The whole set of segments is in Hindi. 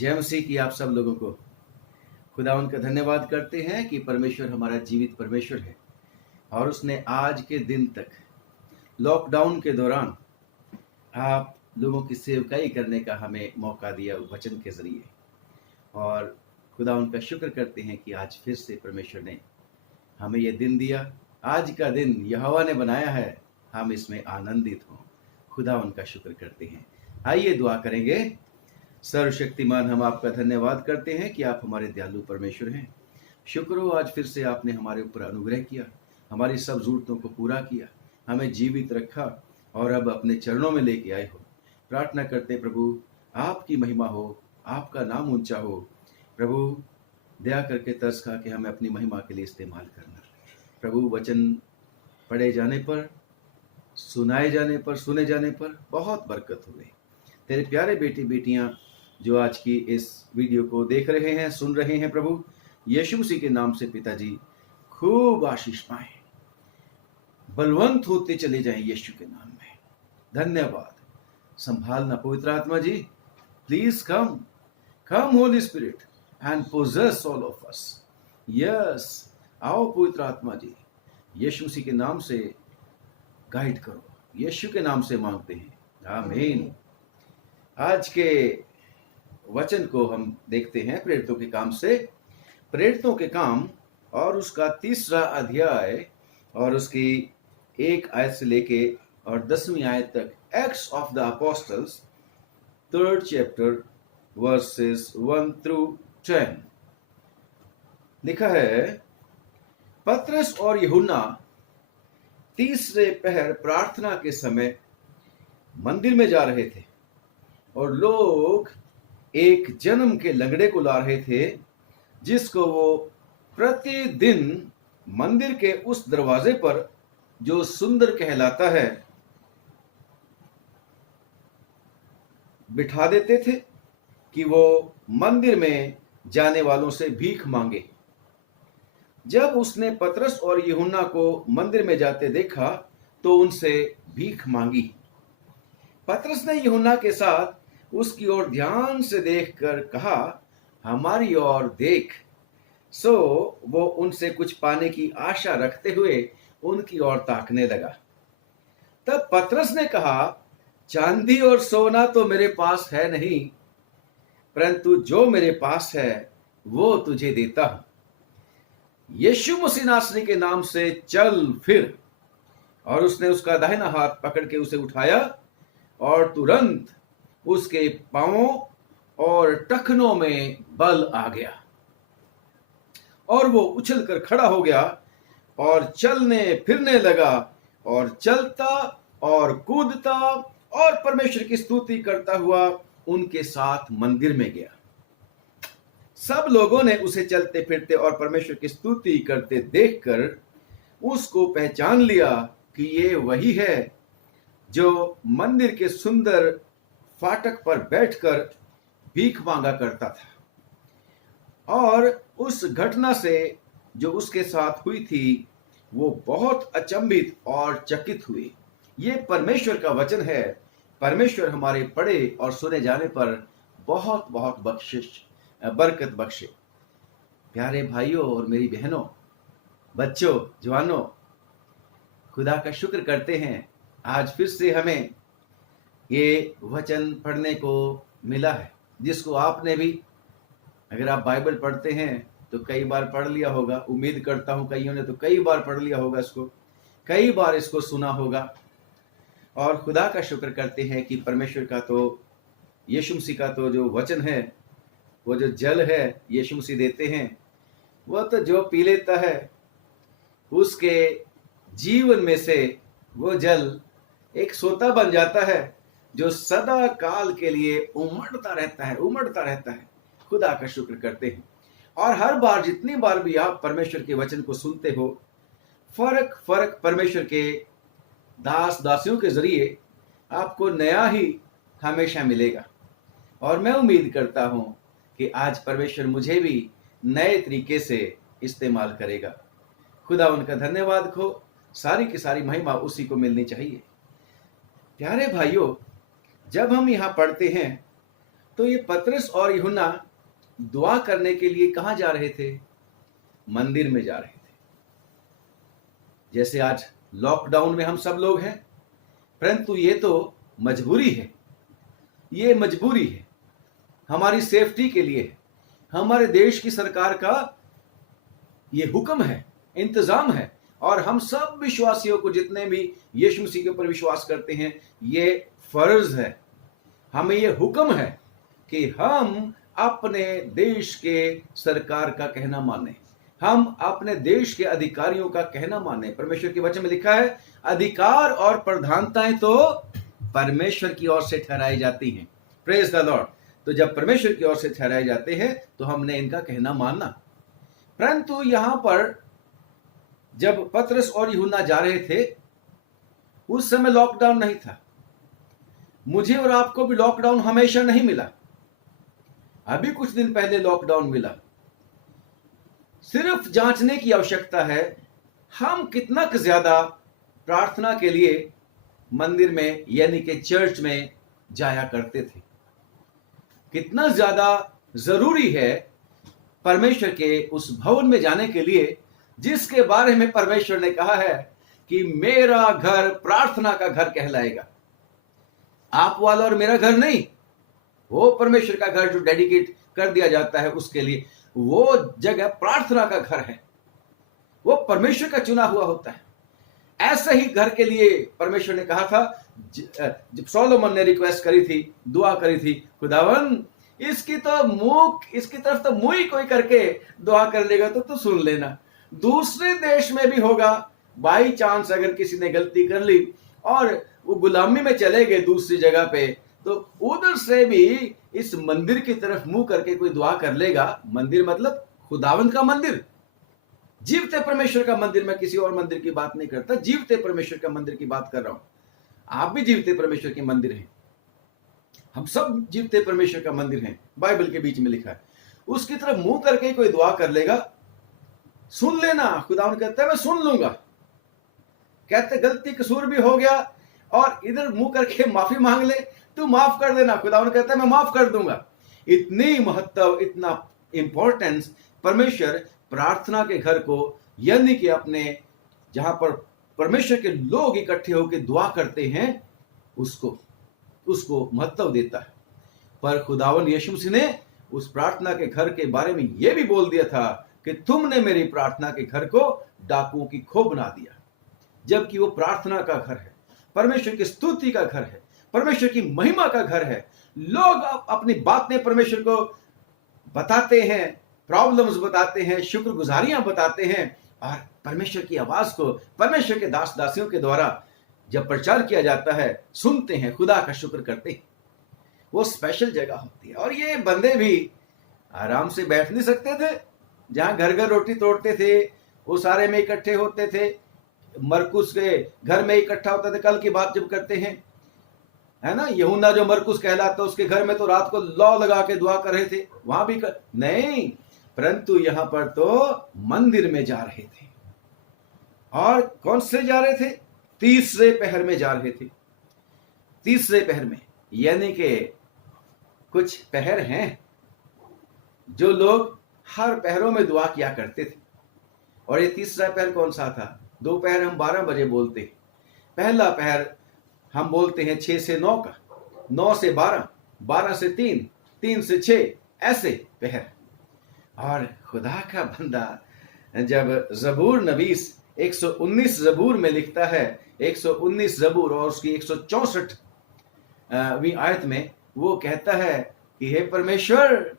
जय मसीह की आप सब लोगों को खुदावंद का धन्यवाद करते हैं कि परमेश्वर हमारा जीवित परमेश्वर है और उसने आज के दिन तक लॉकडाउन के दौरान आप लोगों की सेवकाई करने का हमें मौका दिया वचन के जरिए। और खुदावंद का शुक्र करते हैं कि आज फिर से परमेश्वर ने हमें ये दिन दिया। आज का दिन यहोवा ने बनाया है, हम इसमें आनंदित हों। खुदावंद का शुक्र करते हैं। आइए दुआ करेंगे। सर्वशक्तिमान, हम आपका धन्यवाद करते हैं कि आप हमारे दयालु परमेश्वर हैं। शुक्र हो आज फिर से आपने हमारे ऊपर अनुग्रह किया, हमारी सब जरूरतों को पूरा किया, हमें जीवित रखा और अब अपने चरणों में लेके आए हो। प्रार्थना करते प्रभु आपकी महिमा हो, आपका नाम ऊंचा हो। प्रभु दया करके तरस खा के हमें अपनी महिमा के लिए इस्तेमाल करना। प्रभु वचन पढ़े जाने पर, सुनाए जाने पर, सुने जाने पर बहुत बरकत हुए। तेरे प्यारे बेटी बेटियां जो आज की इस वीडियो को देख रहे हैं, सुन रहे हैं, प्रभु यीशु मसीह के नाम से पिताजी खूब आशीष पाएं, बलवंत होते चले जाएं यीशु के नाम में। धन्यवाद। संभालना पवित्र आत्मा जी, please come Holy Spirit and possess all of us. Yes, आओ पवित्र आत्मा जी, यीशु मसीह के नाम से गाइड करो, यीशु के नाम से मांगते हैं, आमीन। आज के वचन को हम देखते हैं प्रेरितों के काम से। प्रेरितों के काम और उसका 3रा अध्याय और उसकी 1 आयत से लेके और 10वीं आयत तक। Acts of the apostles 3rd chapter versus 1 through 10 लिखा है, पतरस और यूहन्ना तीसरे पहर प्रार्थना के समय मंदिर में जा रहे थे और लोग एक जन्म के लंगड़े को ला रहे थे, जिसको वो प्रतिदिन मंदिर के उस दरवाजे पर जो सुंदर कहलाता है बिठा देते थे कि वो मंदिर में जाने वालों से भीख मांगे। जब उसने पतरस और यूहन्ना को मंदिर में जाते देखा तो उनसे भीख मांगी। पतरस ने यूहन्ना के साथ उसकी ओर ध्यान से देखकर कहा, हमारी ओर देख। सो वो उनसे कुछ पाने की आशा रखते हुए उनकी ओर ताकने लगा। तब पतरस ने कहा, चांदी और सोना तो मेरे पास है नहीं, परंतु जो मेरे पास है वो तुझे देता हूं। यीशु मसीह नासरी के नाम से चल फिर। और उसने उसका दाहिना हाथ पकड़ के उसे उठाया और तुरंत उसके पांवों और टखनों में बल आ गया और वो उछलकर खड़ा हो गया और चलने फिरने लगा और चलता और कूदता और परमेश्वर की स्तुति करता हुआ उनके साथ मंदिर में गया। सब लोगों ने उसे चलते फिरते और परमेश्वर की स्तुति करते देखकर उसको पहचान लिया कि ये वही है जो मंदिर के सुंदर फाटक पर बैठकर भीख मांगा करता था। और उस घटना से जो उसके साथ हुई थी वो बहुत अचंभित और चकित हुई। ये परमेश्वर का वचन है। परमेश्वर हमारे पढ़े और सुने जाने पर बहुत बहुत बरकत बख्शे। प्यारे भाइयों और मेरी बहनों, बच्चों, जवानों, खुदा का शुक्र करते हैं आज फिर से हमें ये वचन पढ़ने को मिला है, जिसको आपने भी, अगर आप बाइबल पढ़ते हैं तो कई बार पढ़ लिया होगा। उम्मीद करता हूं कईयों ने तो कई बार पढ़ लिया होगा, इसको कई बार इसको सुना होगा। और खुदा का शुक्र करते हैं कि परमेश्वर का तो, यीशु मसीह का तो जो वचन है, वो जो जल है यीशु मसीह देते हैं, वो तो जो पी लेता है उसके जीवन में से वो जल एक सोता बन जाता है जो सदा काल के लिए उमड़ता रहता है। खुदा का शुक्र करते हैं। और हर बार, जितनी बार भी आप परमेश्वर के वचन को सुनते हो, फर्क परमेश्वर के दास दासियों के जरिए आपको नया ही हमेशा मिलेगा। और मैं उम्मीद करता हूं कि आज परमेश्वर मुझे भी नए तरीके से इस्तेमाल करेगा। खुदा उनका धन्यवाद हो। सारी की सारी महिमा उसी को मिलनी चाहिए। प्यारे भाइयों, जब हम यहाँ पढ़ते हैं तो ये पतरस और यूहन्ना दुआ करने के लिए कहां जा रहे थे? मंदिर में जा रहे थे। जैसे आज लॉकडाउन में हम सब लोग हैं, परंतु ये तो मजबूरी है। ये मजबूरी है, हमारी सेफ्टी के लिए है, हमारे देश की सरकार का ये हुक्म है, इंतजाम है, और हम सब विश्वासियों को, जितने भी यीशु मसीह के ऊपर विश्वास करते हैं, ये फर्ज है, हमें ये हुक्म है कि हम अपने देश के सरकार का कहना माने, हम अपने देश के अधिकारियों का कहना माने। परमेश्वर के वचन में लिखा है, अधिकार और प्रधानताएं तो परमेश्वर की ओर से ठहराई जाती हैं। Praise the Lord. तो जब परमेश्वर की ओर से ठहराए जाते हैं तो हमने इनका कहना मानना। परंतु यहां पर जब पतरस और यूहन्ना जा रहे थे, उस समय लॉकडाउन नहीं था। मुझे और आपको भी लॉकडाउन हमेशा नहीं मिला, अभी कुछ दिन पहले लॉकडाउन मिला। सिर्फ जांचने की आवश्यकता है, हम कितना ज्यादा प्रार्थना के लिए मंदिर में यानी कि चर्च में जाया करते थे, कितना ज्यादा जरूरी है परमेश्वर के उस भवन में जाने के लिए जिसके बारे में परमेश्वर ने कहा है कि मेरा घर प्रार्थना का घर कहलाएगा। आप वाला और मेरा घर नहीं, वो परमेश्वर का घर जो डेडिकेट कर दिया जाता है उसके लिए, वो जगह प्रार्थना का घर है, वो परमेश्वर का चुना हुआ होता है। ऐसे ही घर के लिए परमेश्वर ने कहा था, जब सोलोमन ने रिक्वेस्ट करी थी, दुआ करी थी, खुदावन इसकी तरफ तो मुंह ही कोई करके दुआ कर लेगा तो तू सुन लेना। दूसरे देश में भी होगा, बाई चांस अगर किसी ने गलती कर ली और वो गुलामी में चले गए दूसरी जगह पे, तो उधर से भी इस मंदिर की तरफ मुंह करके कोई दुआ कर लेगा। मंदिर मतलब खुदावंद का मंदिर, जीवते परमेश्वर का मंदिर। मैं किसी और मंदिर की बात नहीं करता, जीवते परमेश्वर का मंदिर की बात कर रहा हूं। आप भी जीवते परमेश्वर के मंदिर हैं, हम सब जीवते परमेश्वर का मंदिर हैं, बाइबल के बीच में लिखा है। उसकी तरफ मुंह करके कोई दुआ कर लेगा, सुन लेना। खुदावंद कहता है मैं सुन लूंगा। कहते गलती कसूर भी हो गया और इधर मुंह करके माफी मांग ले, तू माफ कर देना। खुदावंद कहता है मैं माफ कर दूंगा। इतनी महत्व, इतना इंपॉर्टेंस परमेश्वर प्रार्थना के घर को, यानी कि अपने जहां पर परमेश्वर के लोग इकट्ठे होकर दुआ करते हैं, उसको महत्व देता है। पर खुदावन यीशु मसीह ने उस प्रार्थना के घर के बारे में यह भी बोल दिया था कि तुमने मेरी प्रार्थना के घर को डाकुओं की खो बना दिया। जबकि वो प्रार्थना का घर है, परमेश्वर की स्तुति का घर है, परमेश्वर की महिमा का घर है। लोग अपनी बातें परमेश्वर को बताते हैं, प्रॉब्लम्स बताते हैं, शुक्रगुजारियां बताते हैं, और परमेश्वर की आवाज को परमेश्वर के दास दासियों के द्वारा जब प्रचार किया जाता है, सुनते हैं, खुदा का शुक्र करते हैं। वो स्पेशल जगह होती है। और ये बंदे भी आराम से बैठ नहीं सकते थे। जहां घर घर रोटी तोड़ते थे, वो सारे में इकट्ठे होते थे। मरकुस के घर में इकट्ठा होता था। कल की बात जब करते हैं, है ना, यूहन्ना जो मरकुस कहलाता, उसके घर में तो रात को लौ लगा के दुआ कर रहे थे। वहां भी नहीं, परंतु यहां पर तो मंदिर में जा रहे थे। और कौन से जा रहे थे? तीसरे पहर में जा रहे थे। तीसरे पहर में, यानी कि कुछ पहर हैं जो लोग हर पहरों में दुआ किया करते थे। और ये तीसरा पहर कौन सा था? दोपहर हम 12 बजे बोलते हैं। पहला पहर हम बोलते हैं 6 से 9 का, 9 से 12, 12 से 3, 3 से 6, ऐसे पहर। और खुदा का बंदा जब जबूर नबीस 119 जबूर में लिखता है, 119 जबूर और उसकी 164वीं आयत में वो कहता है कि हे परमेश्वर,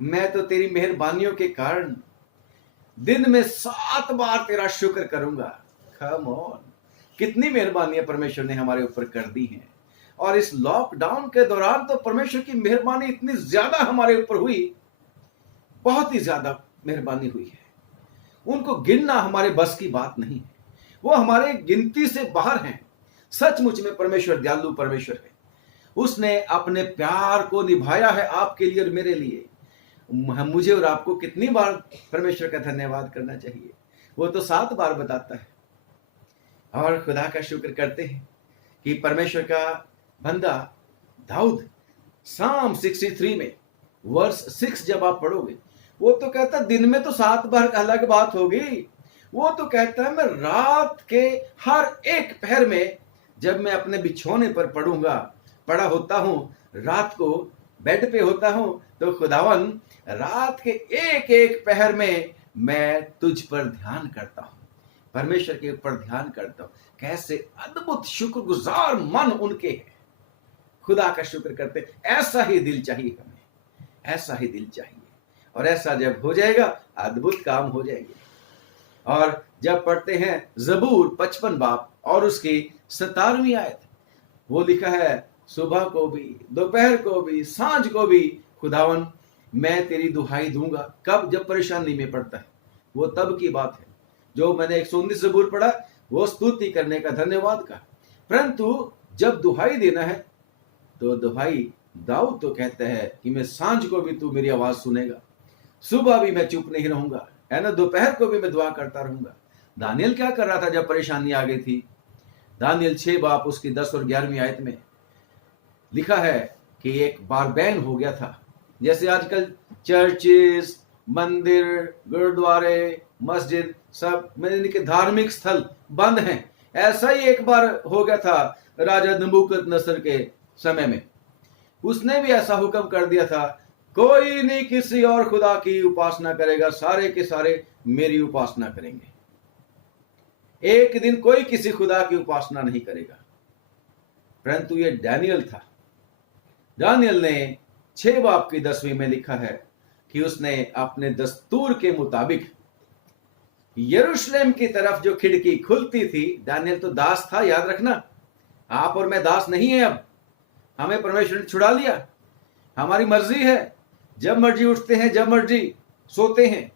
मैं तो तेरी मेहरबानियों के कारण दिन में 7 बार तेरा शुक्र करूंगा। कम ऑन, कितनी मेहरबानियां परमेश्वर ने हमारे ऊपर कर दी हैं। और इस लॉकडाउन के दौरान तो परमेश्वर की मेहरबानी इतनी ज्यादा हमारे ऊपर हुई, बहुत ही ज्यादा मेहरबानी हुई है। उनको गिनना हमारे बस की बात नहीं है, वो हमारे गिनती से बाहर हैं। सचमुच में परमेश्वर दयालु परमेश्वर है। उसने अपने प्यार को निभाया है आपके लिए और मेरे लिए। मुझे और आपको कितनी बार परमेश्वर का धन्यवाद करना चाहिए? वो तो 7 बार बताता है। और खुदा का शुक्र करते हैं कि परमेश्वर का बंदा दाऊद साम 63 में वर्स 6 जब आप पढ़ोगे, वो तो कहता है दिन में तो 7 बार अलग बात होगी। वो तो कहता है मैं रात के हर एक पहर में जब मैं अपने बिछौने पर पड़ा होता हूं, रात को बेड पे होता हूं, तो खुदावन रात के एक एक पहर में मैं तुझ पर ध्यान करता हूं, परमेश्वर के ऊपर ध्यान करता हूं। कैसे अद्भुत शुक्रगुजार मन उनके हैं, खुदा का शुक्र करते। ऐसा ही दिल चाहिए हमें, ऐसा ही दिल चाहिए। और ऐसा जब हो जाएगा, अद्भुत काम हो जाएंगे। और जब पढ़ते हैं जबूर 55 बाब और उसकी 17वीं आयत, वो लिखा है सुबह को भी, दोपहर को भी, सांझ को भी खुदावन मैं तेरी दुहाई दूंगा। कब? जब परेशानी में पड़ता है, वो तब की बात है। जो मैंने 119 जबूर पढ़ा वो स्तुति करने का, धन्यवाद का। परंतु जब दुहाई देना है तो दुहाई दाऊद तो कहता है कि मैं सांझ को भी तू मेरी आवाज सुनेगा, सुबह भी मैं चुप नहीं रहूंगा, है ना, दोपहर को भी मैं दुआ करता रहूंगा। दानियल क्या कर रहा था जब परेशानी आ गई थी? दानियल 6 बाब उसकी 10 और 11वीं आयत में लिखा है कि एक बार बैन हो गया था। जैसे आजकल चर्चेस, मंदिर, गुरुद्वारे, मस्जिद सब मैंने के धार्मिक स्थल बंद हैं, ऐसा ही एक बार हो गया था राजा नबूकदनेस्सर के समय में। उसने भी ऐसा हुक्म कर दिया था, कोई नहीं किसी और खुदा की उपासना करेगा, सारे के सारे मेरी उपासना करेंगे। एक दिन कोई किसी खुदा की उपासना नहीं करेगा। परंतु ये दानियल था। दानियल ने 6 बाब की 10वीं में लिखा है कि उसने अपने दस्तूर के मुताबिक यरूशलेम की तरफ जो खिड़की खुलती थी, दानियल तो दास था, याद रखना, आप और मैं दास नहीं है। अब हमें परमेश्वर ने छुड़ा लिया, हमारी मर्जी है, जब मर्जी उठते हैं, जब मर्जी सोते हैं,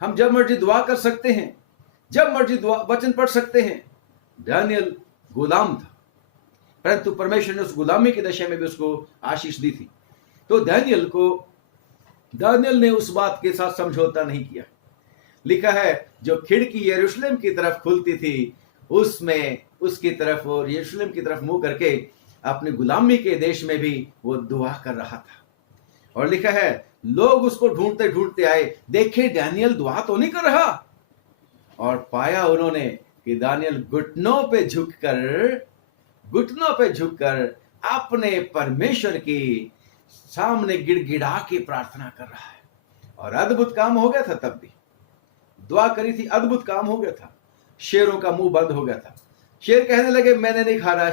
हम जब मर्जी दुआ कर सकते हैं, जब मर्जी दुआ वचन पढ़ सकते हैं। दानियल गुलाम था, परंतु परमेश्वर ने उस गुलामी की दशा में भी उसको आशीष दी थी। तो दानियल ने उस बात के साथ समझौता नहीं किया। लिखा है जो खिड़की यरूशलेम की तरफ खुलती थी, उसमें उसकी तरफ और यरूशलेम की तरफ मुंह करके अपनी गुलामी के देश में भी वो दुआ कर रहा था। और लिखा है लोग उसको ढूंढते ढूंढते आए, देखे दानियल दुआ तो नहीं कर रहा, और पाया उन्होंने कि दानियल घुटनों पे झुककर अपने परमेश्वर की सामने गिड़गिड़ा के प्रार्थना कर रहा है। और अद्भुत काम हो गया था, तब भी दुआ करी थी, अद्भुत काम हो गया था। शेरों का मुंह बंद हो गया था। शेर कहने लगे मैंने नहीं खाना,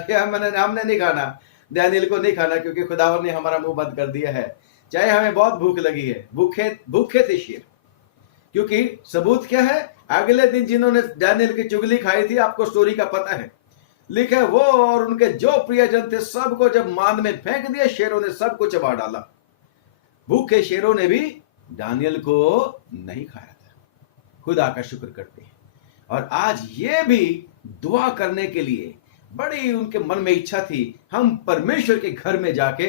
हमने नहीं खाना, दानियल को नहीं खाना, क्योंकि खुदावन ने हमारा मुंह बंद कर दिया है, चाहे हमें बहुत भूख लगी है। भूखे थे शेर, क्योंकि सबूत क्या है? अगले दिन जिन्होंने दानियल की चुगली खाई थी, आपको स्टोरी का पता है, लिखा है वो और उनके जो प्रियजन थे सबको जब मान में फेंक दिया, शेरों ने सबको चबा डाला। भूखे शेरों ने भी दानियल को नहीं खाया था। खुदा का शुक्र करते हैं। और आज ये भी दुआ करने के लिए बड़ी उनके मन में इच्छा थी, हम परमेश्वर के घर में जाके,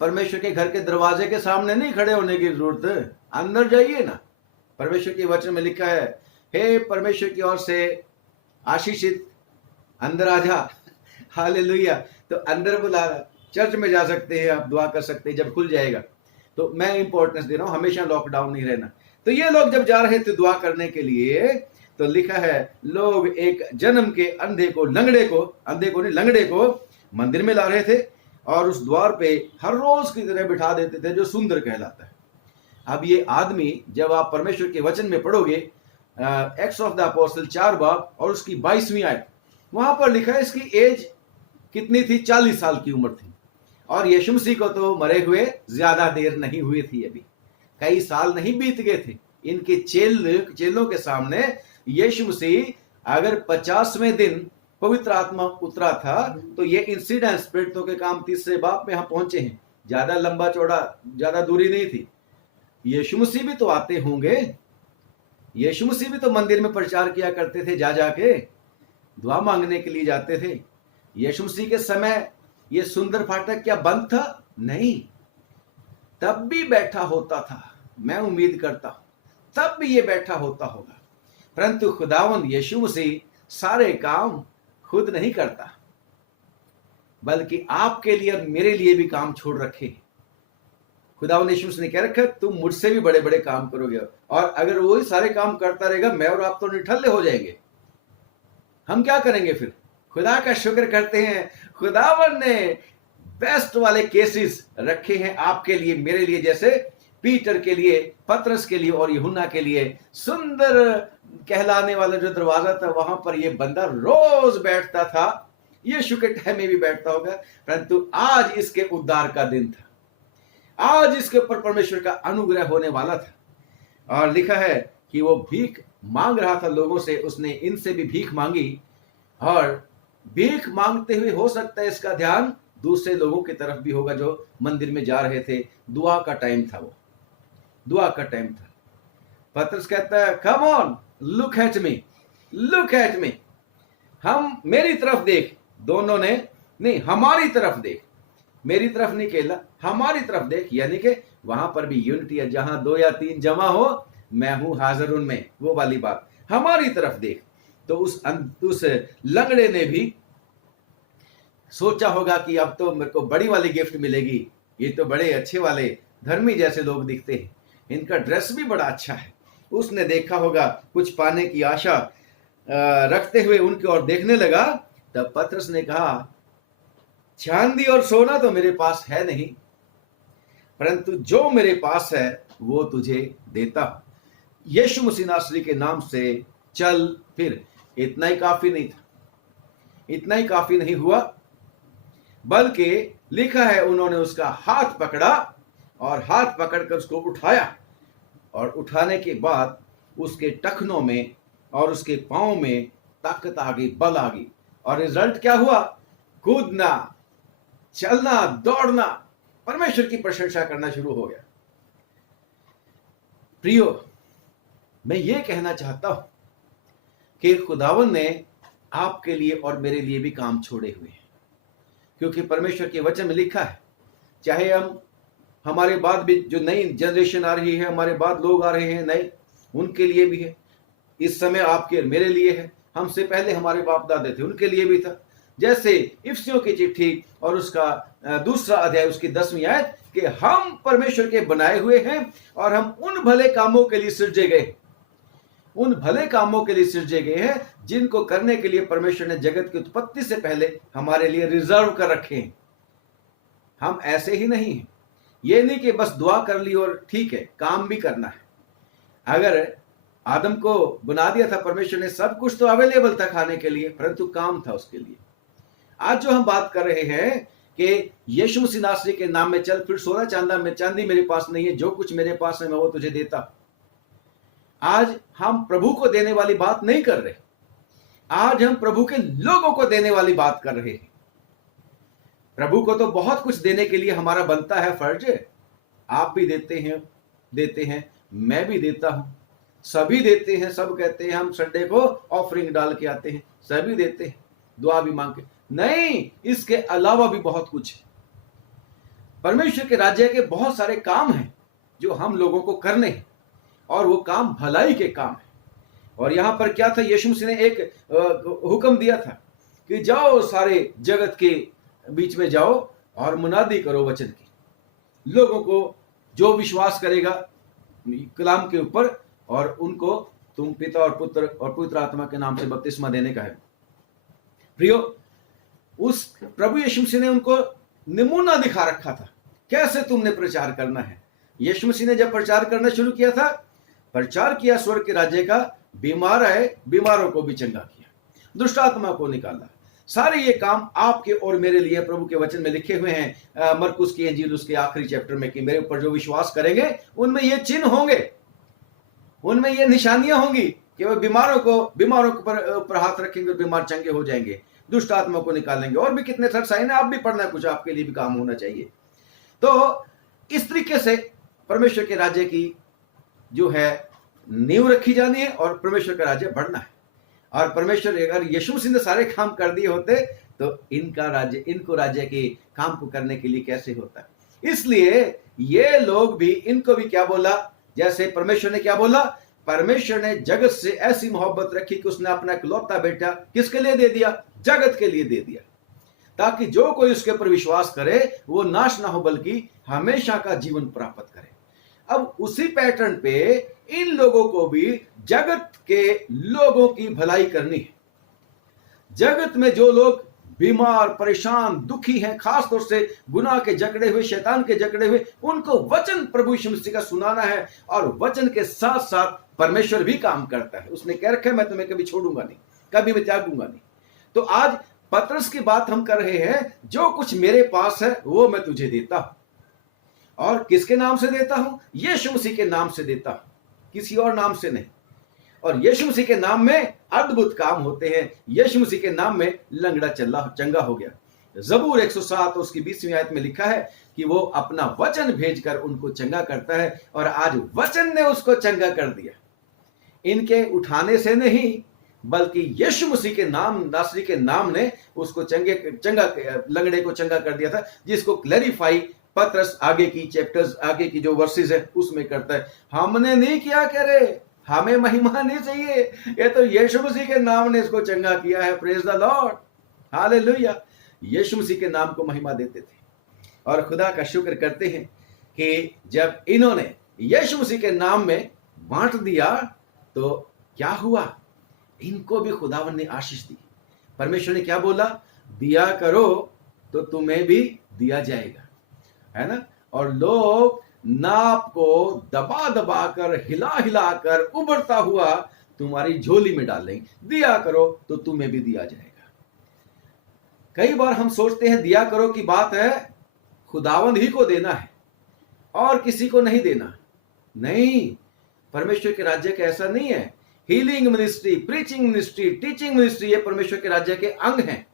परमेश्वर के घर के दरवाजे के सामने नहीं खड़े होने की जरूरत, अंदर जाइए ना। परमेश्वर के वचन में लिखा है, हे परमेश्वर की ओर से आशीषित, अंदर आ जा। हालेलुया। तो अंदर बुला, चर्च में जा सकते हैं आप, दुआ कर सकते हैं जब खुल जाएगा। तो मैं इंपॉर्टेंस दे रहा हूं, हमेशा लॉकडाउन नहीं रहना। तो ये लोग जब जा रहे थे दुआ करने के लिए, तो लिखा है लोग एक जन्म के अंधे को लंगड़े को मंदिर में ला रहे थे और उस द्वार पे हर रोज की तरह बिठा देते थे, जो सुंदर कहलाता है। अब ये आदमी, जब आप परमेश्वर के वचन में पढ़ोगे, एक्ट्स ऑफ द अपोस्टल 4 बाब और उसकी 22वीं आयत, वहां पर लिखा है इसकी एज कितनी थी? 40 साल की उम्र थी। और यीशु मसीह को तो मरे हुए ज्यादा देर नहीं हुई थी, अभी कई साल नहीं बीत गए थे। इनके चेलों के सामने यीशु मसीह अगर 50वें दिन पवित्र आत्मा उतरा था, तो ये इंसिडेंट प्रेरितों के काम 3 बाब में हम पहुंचे हैं। ज्यादा लंबा चौड़ा, ज्यादा दूरी नहीं थी। यीशु मसीह भी तो आते होंगे, यीशु मसीह भी तो मंदिर में प्रचार किया करते थे, जा जाके दुआ मांगने के लिए जाते थे। यीशु मसीह के समय ये सुंदर फाटक क्या बंद था? नहीं, तब भी बैठा होता था। मैं उम्मीद करता हूं तब भी ये बैठा होता होगा। परंतु खुदावंद यीशु मसीह सारे काम खुद नहीं करता। बल्कि आपके लिए और मेरे लिए भी काम छोड़ रखे हैं। खुदावंद यीशु मसीह ने कह रखा, तुम मुझसे भी बड़े बड़े काम करोगे, और अगर वही सारे काम करता रहेगा, मैं और आप तो निठल्ले हो जाएंगे। हम क्या करेंगे फिर? खुदा का शुक्र करते हैं, खुदावंद ने बेस्ट वाले केसेस रखे हैं आपके लिए, मेरे लिए। जैसे पीटर के लिए, पतरस के लिए और यूहन्ना के लिए सुंदर कहलाने वाला जो दरवाजा था, वहां पर यह बंदा रोज बैठता था। यीशु के टाइम में भी बैठता होगा, परंतु आज इसके उद्धार का दिन था। आज इसके ऊपर परमेश्वर का अनुग्रह होने वाला था। और लिखा है कि वो भीख मांग रहा था लोगों से, उसने इनसे भी भीख मांगी। और भीख मांगते हुए हो सकता है इसका ध्यान दूसरे लोगों की तरफ भी होगा जो मंदिर में जा रहे थे। दुआ का टाइम था, वो दुआ का टाइम था। पतरस कहता है, come on, look at me, look at me, हम मेरी तरफ देख। दोनों ने नहीं, हमारी तरफ देख, मेरी तरफ नहीं कहला, हमारी तरफ देख। यानी कि वहां पर भी यूनिटी है, जहां 2 या 3 जमा हो, मैं हूं हाजिर उनमें, वो वाली बात। हमारी तरफ देख। तो उस लंगड़े ने भी सोचा होगा कि अब तो मेरे को बड़ी वाली गिफ्ट मिलेगी, ये तो बड़े अच्छे वाले धर्मी जैसे लोग दिखते हैं, इनका ड्रेस भी बड़ा अच्छा है। उसने देखा होगा, कुछ पाने की आशा रखते हुए उनकी ओर देखने लगा। तब पतरस ने कहा, चांदी और सोना तो मेरे पास है नहीं, परंतु जो मेरे पास है वो तुझे देता हूं। यीशु मसीह नासरी के नाम से चल फिर। इतना ही काफी नहीं था, इतना ही काफी नहीं हुआ, बल्कि लिखा है उन्होंने उसका हाथ पकड़ा और हाथ पकड़कर उसको उठाया। और उठाने के बाद उसके टखनों में और उसके पांव में ताकत आ गई, बल आ गई। और रिजल्ट क्या हुआ? कूदना, चलना, दौड़ना, परमेश्वर की प्रशंसा करना शुरू हो गया। प्रियो, मैं ये कहना चाहता हूं कि खुदावन ने आपके लिए और मेरे लिए भी काम छोड़े हुए हैं, क्योंकि परमेश्वर के वचन में लिखा है, चाहे हमारे बाद भी जो नई जनरेशन आ रही है, हमारे बाद लोग आ रहे हैं नए, उनके लिए भी है। इस समय आपके मेरे लिए है, हमसे पहले हमारे बाप दादे थे, उनके लिए भी था। जैसे इफिसियों की चिट्ठी और उसका दूसरा अध्याय, उसकी 10वीं आयत, कि हम परमेश्वर के बनाए हुए हैं और हम उन भले कामों के लिए सृजे गए, उन भले कामों के लिए सृजे गए हैं जिनको करने के लिए परमेश्वर ने जगत की उत्पत्ति से पहले हमारे लिए रिजर्व कर रखे हैं। हम ऐसे ही नहीं हैं, ये नहीं कि बस दुआ कर ली और ठीक है, काम भी करना है। अगर आदम को बना दिया था परमेश्वर ने, सब कुछ तो अवेलेबल था खाने के लिए, परंतु काम था उसके लिए। आज जो हम बात कर रहे हैं कि यीशु मसीह नासरी के नाम में चल फिर, सोना चांदी मेरे पास नहीं है, जो कुछ मेरे पास है मैं वो तुझे देता। आज हम प्रभु को देने वाली बात नहीं कर रहे, आज हम प्रभु के लोगों को देने वाली बात कर रहे हैं। प्रभु को तो बहुत कुछ देने के लिए हमारा बनता है, फर्ज है। आप भी देते हैं, मैं भी देता हूं, सभी देते हैं। सब कहते हैं हम संडे को ऑफरिंग डाल के आते हैं, सभी देते हैं, दुआ भी मांग के। नहीं, इसके अलावा भी बहुत कुछ है। परमेश्वर के राज्य के बहुत सारे काम हैं जो हम लोगों को करने हैं, और वो काम भलाई के काम है। और यहां पर क्या था, यीशु मसीह ने एक हुक्म दिया था कि जाओ, सारे जगत के बीच में जाओ और मुनादी करो वचन की। लोगों को जो विश्वास करेगा कलाम के ऊपर, और उनको तुम पिता और पुत्र और पवित्र आत्मा के नाम से बपतिस्मा देने का है। प्रियो, उस प्रभु यीशु मसीह ने उनको नमूना दिखा रखा था, कैसे तुमने प्रचार करना है। यीशु मसीह ने जब प्रचार करना शुरू किया था, प्रचार किया स्वर्ग के राज्य का, बीमार आए, बीमारों को भी चंगा किया, दुष्ट आत्मा को निकाला। सारे ये काम आपके और मेरे लिए प्रभु के वचन में लिखे हुए हैं। मरकुस की इंजील उसके आखिरी चैप्टर में, कि मेरे ऊपर जो विश्वास करेंगे उनमें ये चिन्ह होंगे, उनमें ये निशानियां होंगी कि वो बीमारों पर हाथ रखेंगे, बीमार चंगे हो जाएंगे, दुष्ट आत्मा को निकालेंगे। और भी कितने सारे साइन है, आप भी पढ़ना, कुछ आपके लिए भी काम होना चाहिए। तो इस तरीके से परमेश्वर के राज्य की जो है नींव रखी जानी है, और परमेश्वर का राज्य बढ़ना है। और परमेश्वर, अगर यीशु मसीह ने सारे काम कर दिए होते तो इनको राज्य के काम को करने के लिए कैसे होता है। इसलिए ये लोग भी, इनको भी क्या बोला, जैसे परमेश्वर ने क्या बोला, परमेश्वर ने जगत से ऐसी मोहब्बत रखी कि उसने अपना इकलौता बेटा किसके लिए दे दिया? जगत के लिए दे दिया, ताकि जो कोई उसके ऊपर विश्वास करे वो नाश ना हो बल्कि हमेशा का जीवन प्राप्त करे। अब उसी पैटर्न पे इन लोगों को भी जगत के लोगों की भलाई करनी है। जगत में जो लोग बीमार, परेशान, दुखी हैं, खास तौर से गुनाह के जकड़े हुए, शैतान के जकड़े हुए, उनको वचन प्रभु यीशु मसीह का सुनाना है। और वचन के साथ साथ परमेश्वर भी काम करता है। उसने कह रखा है मैं तुम्हें कभी छोड़ूंगा नहीं, कभी मैं त्यागूंगा नहीं। तो आज पतरस की बात हम कर रहे हैं, जो कुछ मेरे पास है वो मैं तुझे देता हूं। और किसके नाम से देता हूं? यीशु मसीह के नाम से देता हूं, किसी और नाम से नहीं। और यीशु मसीह के नाम में अद्भुत काम होते हैं। यीशु मसीह के नाम में लंगड़ा चंगा हो गया। जबूर 107 उसकी 20वीं आयत में लिखा है कि वो अपना वचन भेजकर उनको चंगा करता है। और आज वचन ने उसको चंगा कर दिया, इनके उठाने से नहीं बल्कि यीशु मसीह के नाम, नासरी के नाम ने उसको लंगड़े को चंगा कर दिया था, जिसको क्लैरिफाई पतरस आगे की चैप्टर्स, आगे की जो वर्सेस है उसमें करता है। हमने नहीं किया, कह रहे हमें महिमा नहीं चाहिए, ये तो यीशु मसीह के नाम ने इसको चंगा किया है। Praise the Lord, hallelujah. Yeshu Masih के नाम को महिमा देते थे और खुदा का शुक्र करते हैं कि जब इन्होंने यीशु मसीह के नाम में बांट दिया तो क्या हुआ, इनको भी खुदावन ने आशीष दी। परमेश्वर ने क्या बोला? दिया करो तो तुम्हें भी दिया जाएगा, है ना। और लोग नाप को दबा दबा कर, हिला हिला कर उबरता हुआ तुम्हारी झोली में डालेंगे। दिया करो तो तुम्हें भी दिया जाएगा। कई बार हम सोचते हैं दिया करो की बात है खुदावंद ही को देना है और किसी को नहीं देना। नहीं, परमेश्वर के राज्य का ऐसा नहीं है। Healing ministry, preaching ministry, teaching ministry, ये परमेश्वर के राज्य के अंग हैं।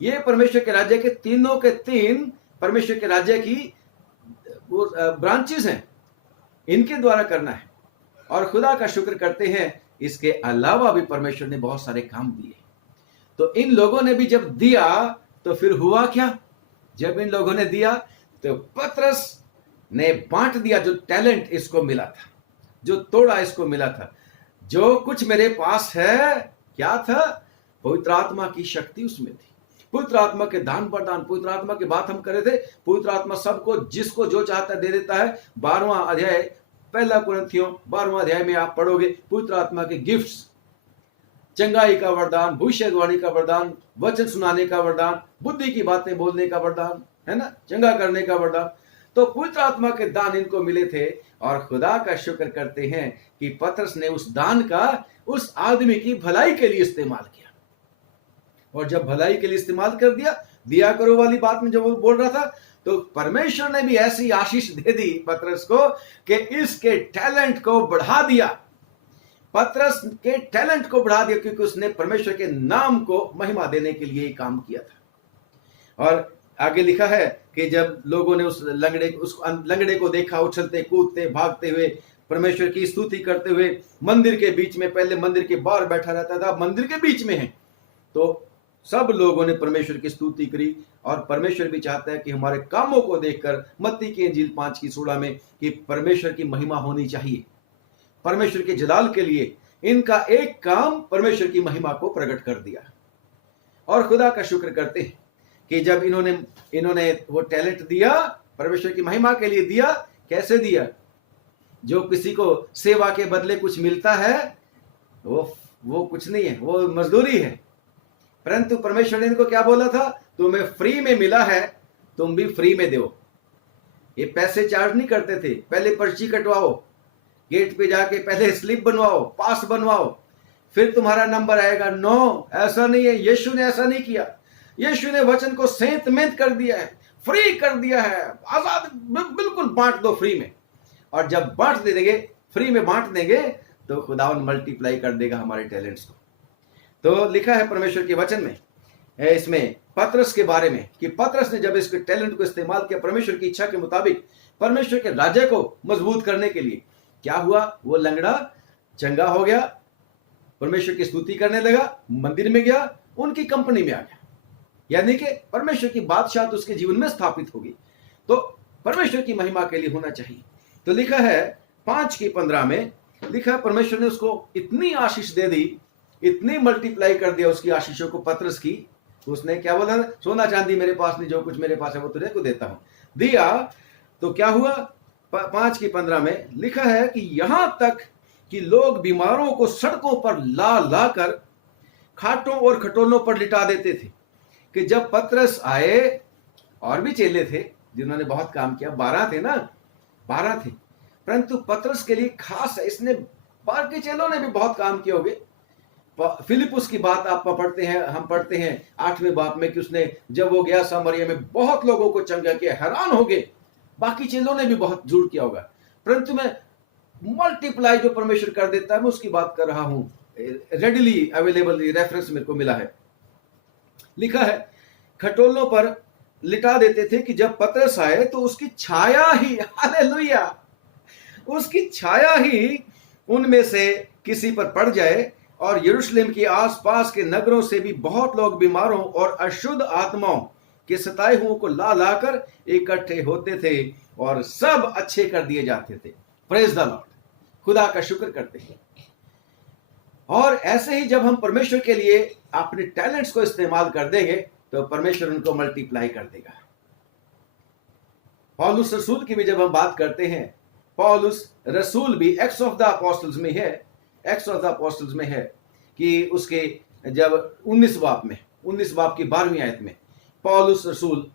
ये परमेश्वर के राज्य के तीनों के तीन परमेश्वर के राज्य की वो ब्रांचेस हैं, इनके द्वारा करना है। और खुदा का शुक्र करते हैं, इसके अलावा भी परमेश्वर ने बहुत सारे काम दिए। तो इन लोगों ने भी जब दिया तो फिर हुआ क्या? जब इन लोगों ने दिया तो पतरस ने बांट दिया। जो टैलेंट इसको मिला था, जो तोड़ा इसको मिला था, जो कुछ मेरे पास है, क्या था? पवित्र आत्मा की शक्ति उसमें थी, पवित्र आत्मा के दान प्रदान। पवित्र आत्मा की बात हम कर रहे थे। पवित्र आत्मा सबको, जिसको जो चाहता दे देता है। 12वां अध्याय, 1 कुरिन्थियों 12वां अध्याय में आप पढ़ोगे पवित्र आत्मा के गिफ्ट्स, चंगाई का वरदान, भविष्यवाणी का वरदान, वचन सुनाने का वरदान, बुद्धि की बातें बोलने का वरदान, है ना, चंगा करने का वरदान। तो पवित्र आत्मा के दान इनको मिले थे। और खुदा का शुक्र करते हैं कि पतरस ने उस दान का उस आदमी की भलाई के लिए इस्तेमाल किया। और जब भलाई के लिए इस्तेमाल कर दिया, दिया करो वाली बात में जब वो बोल रहा था, तो परमेश्वर ने भी ऐसी आशीष दे दी पतरस को कि इसके टैलेंट को बढ़ा दिया। पतरस के टैलेंट को बढ़ा दिया क्योंकि उसने परमेश्वर के नाम को महिमा देने के लिए काम किया था। और आगे लिखा है कि जब लोगों ने उस लंगड़े को देखा, उछलते कूदते भागते हुए, परमेश्वर की स्तुति करते हुए, मंदिर के बीच में, पहले मंदिर के बाहर बैठा रहता था, मंदिर के बीच में है, तो सब लोगों ने परमेश्वर की स्तुति करी। और परमेश्वर भी चाहता है कि हमारे कामों को देखकर, मत्ती की इंजील 5:16 में, कि परमेश्वर की महिमा होनी चाहिए। परमेश्वर के जलाल के लिए इनका एक काम परमेश्वर की महिमा को प्रकट कर दिया। और खुदा का शुक्र करते हैं कि जब इन्होंने वो टैलेंट दिया, परमेश्वर की महिमा के लिए दिया। कैसे दिया? जो किसी को सेवा के बदले कुछ मिलता है वो कुछ नहीं है, वो मजदूरी है। परंतु परमेश्वर ने इनको क्या बोला था? तुम्हें फ्री में मिला है, तुम भी फ्री में दो। ये पैसे चार्ज नहीं करते थे। पहले पर्ची कटवाओ, गेट पे जाके पहले स्लिप बनवाओ, पास बनवाओ, फिर तुम्हारा नंबर आएगा। नो, ऐसा नहीं है। यीशु ने ऐसा नहीं किया। यीशु ने वचन को सेंत मेंत कर दिया है, फ्री कर दिया है, आजाद, बिल्कुल बांट दो फ्री में। और जब बांट देंगे, फ्री में बांट देंगे, तो खुदावन मल्टीप्लाई कर देगा हमारे टैलेंट्स को। तो लिखा है परमेश्वर के वचन में, इसमें पतरस के बारे में, कि पतरस ने जब इसके टैलेंट को इस्तेमाल किया परमेश्वर की इच्छा के मुताबिक, परमेश्वर के राज्य को मजबूत करने के लिए, क्या हुआ? वो लंगड़ा चंगा हो गया, परमेश्वर की स्तुति करने लगा, मंदिर में गया, उनकी कंपनी में आ गया। यानी कि परमेश्वर की बादशाह तो उसके जीवन में स्थापित होगी। तो परमेश्वर की महिमा के लिए होना चाहिए। तो लिखा है 5:15 में लिखा, परमेश्वर ने उसको इतनी आशीष दे दी, इतनी मल्टीप्लाई कर दिया उसकी आशीषों को, पतरस की, उसने क्या बोला, सोना चांदी मेरे पास नहीं, जो कुछ मेरे पास है वो तुझे को देता हूं। दिया तो क्या हुआ, 5:15 में लिखा है कि यहां तक कि लोग बीमारों को सड़कों पर ला ला कर खाटों और खटोलों पर लिटा देते थे। कि जब पतरस आए, और भी चेले थे जिन्होंने बहुत काम किया, 12 थे ना, 12 थे, परंतु पतरस के लिए खास है, इसने बाकी चेलों ने भी बहुत काम किए होंगे। फिलिपुस की बात आप पढ़ते हैं, हम पढ़ते हैं 8वें बाब में कि उसने जब वो गया सामरिया में बहुत लोगों को चंगा किया, हैरान हो गए। बाकी चेलों ने भी बहुत जरूर किया होगा, परंतु मैं मल्टीप्लाई जो परमेश्वर कर देता है मैं उसकी बात कर रहा हूं। रेडिली अवेलेबल रेफरेंस मेरे को मिला है, लिखा है खटोलों पर लिटा देते थे कि जब पतरस आए तो उसकी छाया ही, हालेलुया, उसकी छाया ही उनमें से किसी पर पड़ जाए। और यरूशलेम के आसपास के नगरों से भी बहुत लोग बीमारों और अशुद्ध आत्माओं के सताए हुओं को ला लाकर इकट्ठे होते थे और सब अच्छे कर दिए जाते थे। प्रेज द लॉर्ड, खुदा का शुक्र करते हैं। और ऐसे ही जब हम परमेश्वर के लिए अपने टैलेंट्स को इस्तेमाल कर देंगे तो परमेश्वर उनको मल्टीप्लाई कर देगा। पौलुस रसूल की भी जब हम बात करते हैं, पौलुस रसूल भी एक्ट्स ऑफ द अपोस्टल्स में है, एक्ट्स ऑफ द अपोस्टल्स में है कि उसके जब 19 बाब की 12वीं आयत में पौलुस रसूल,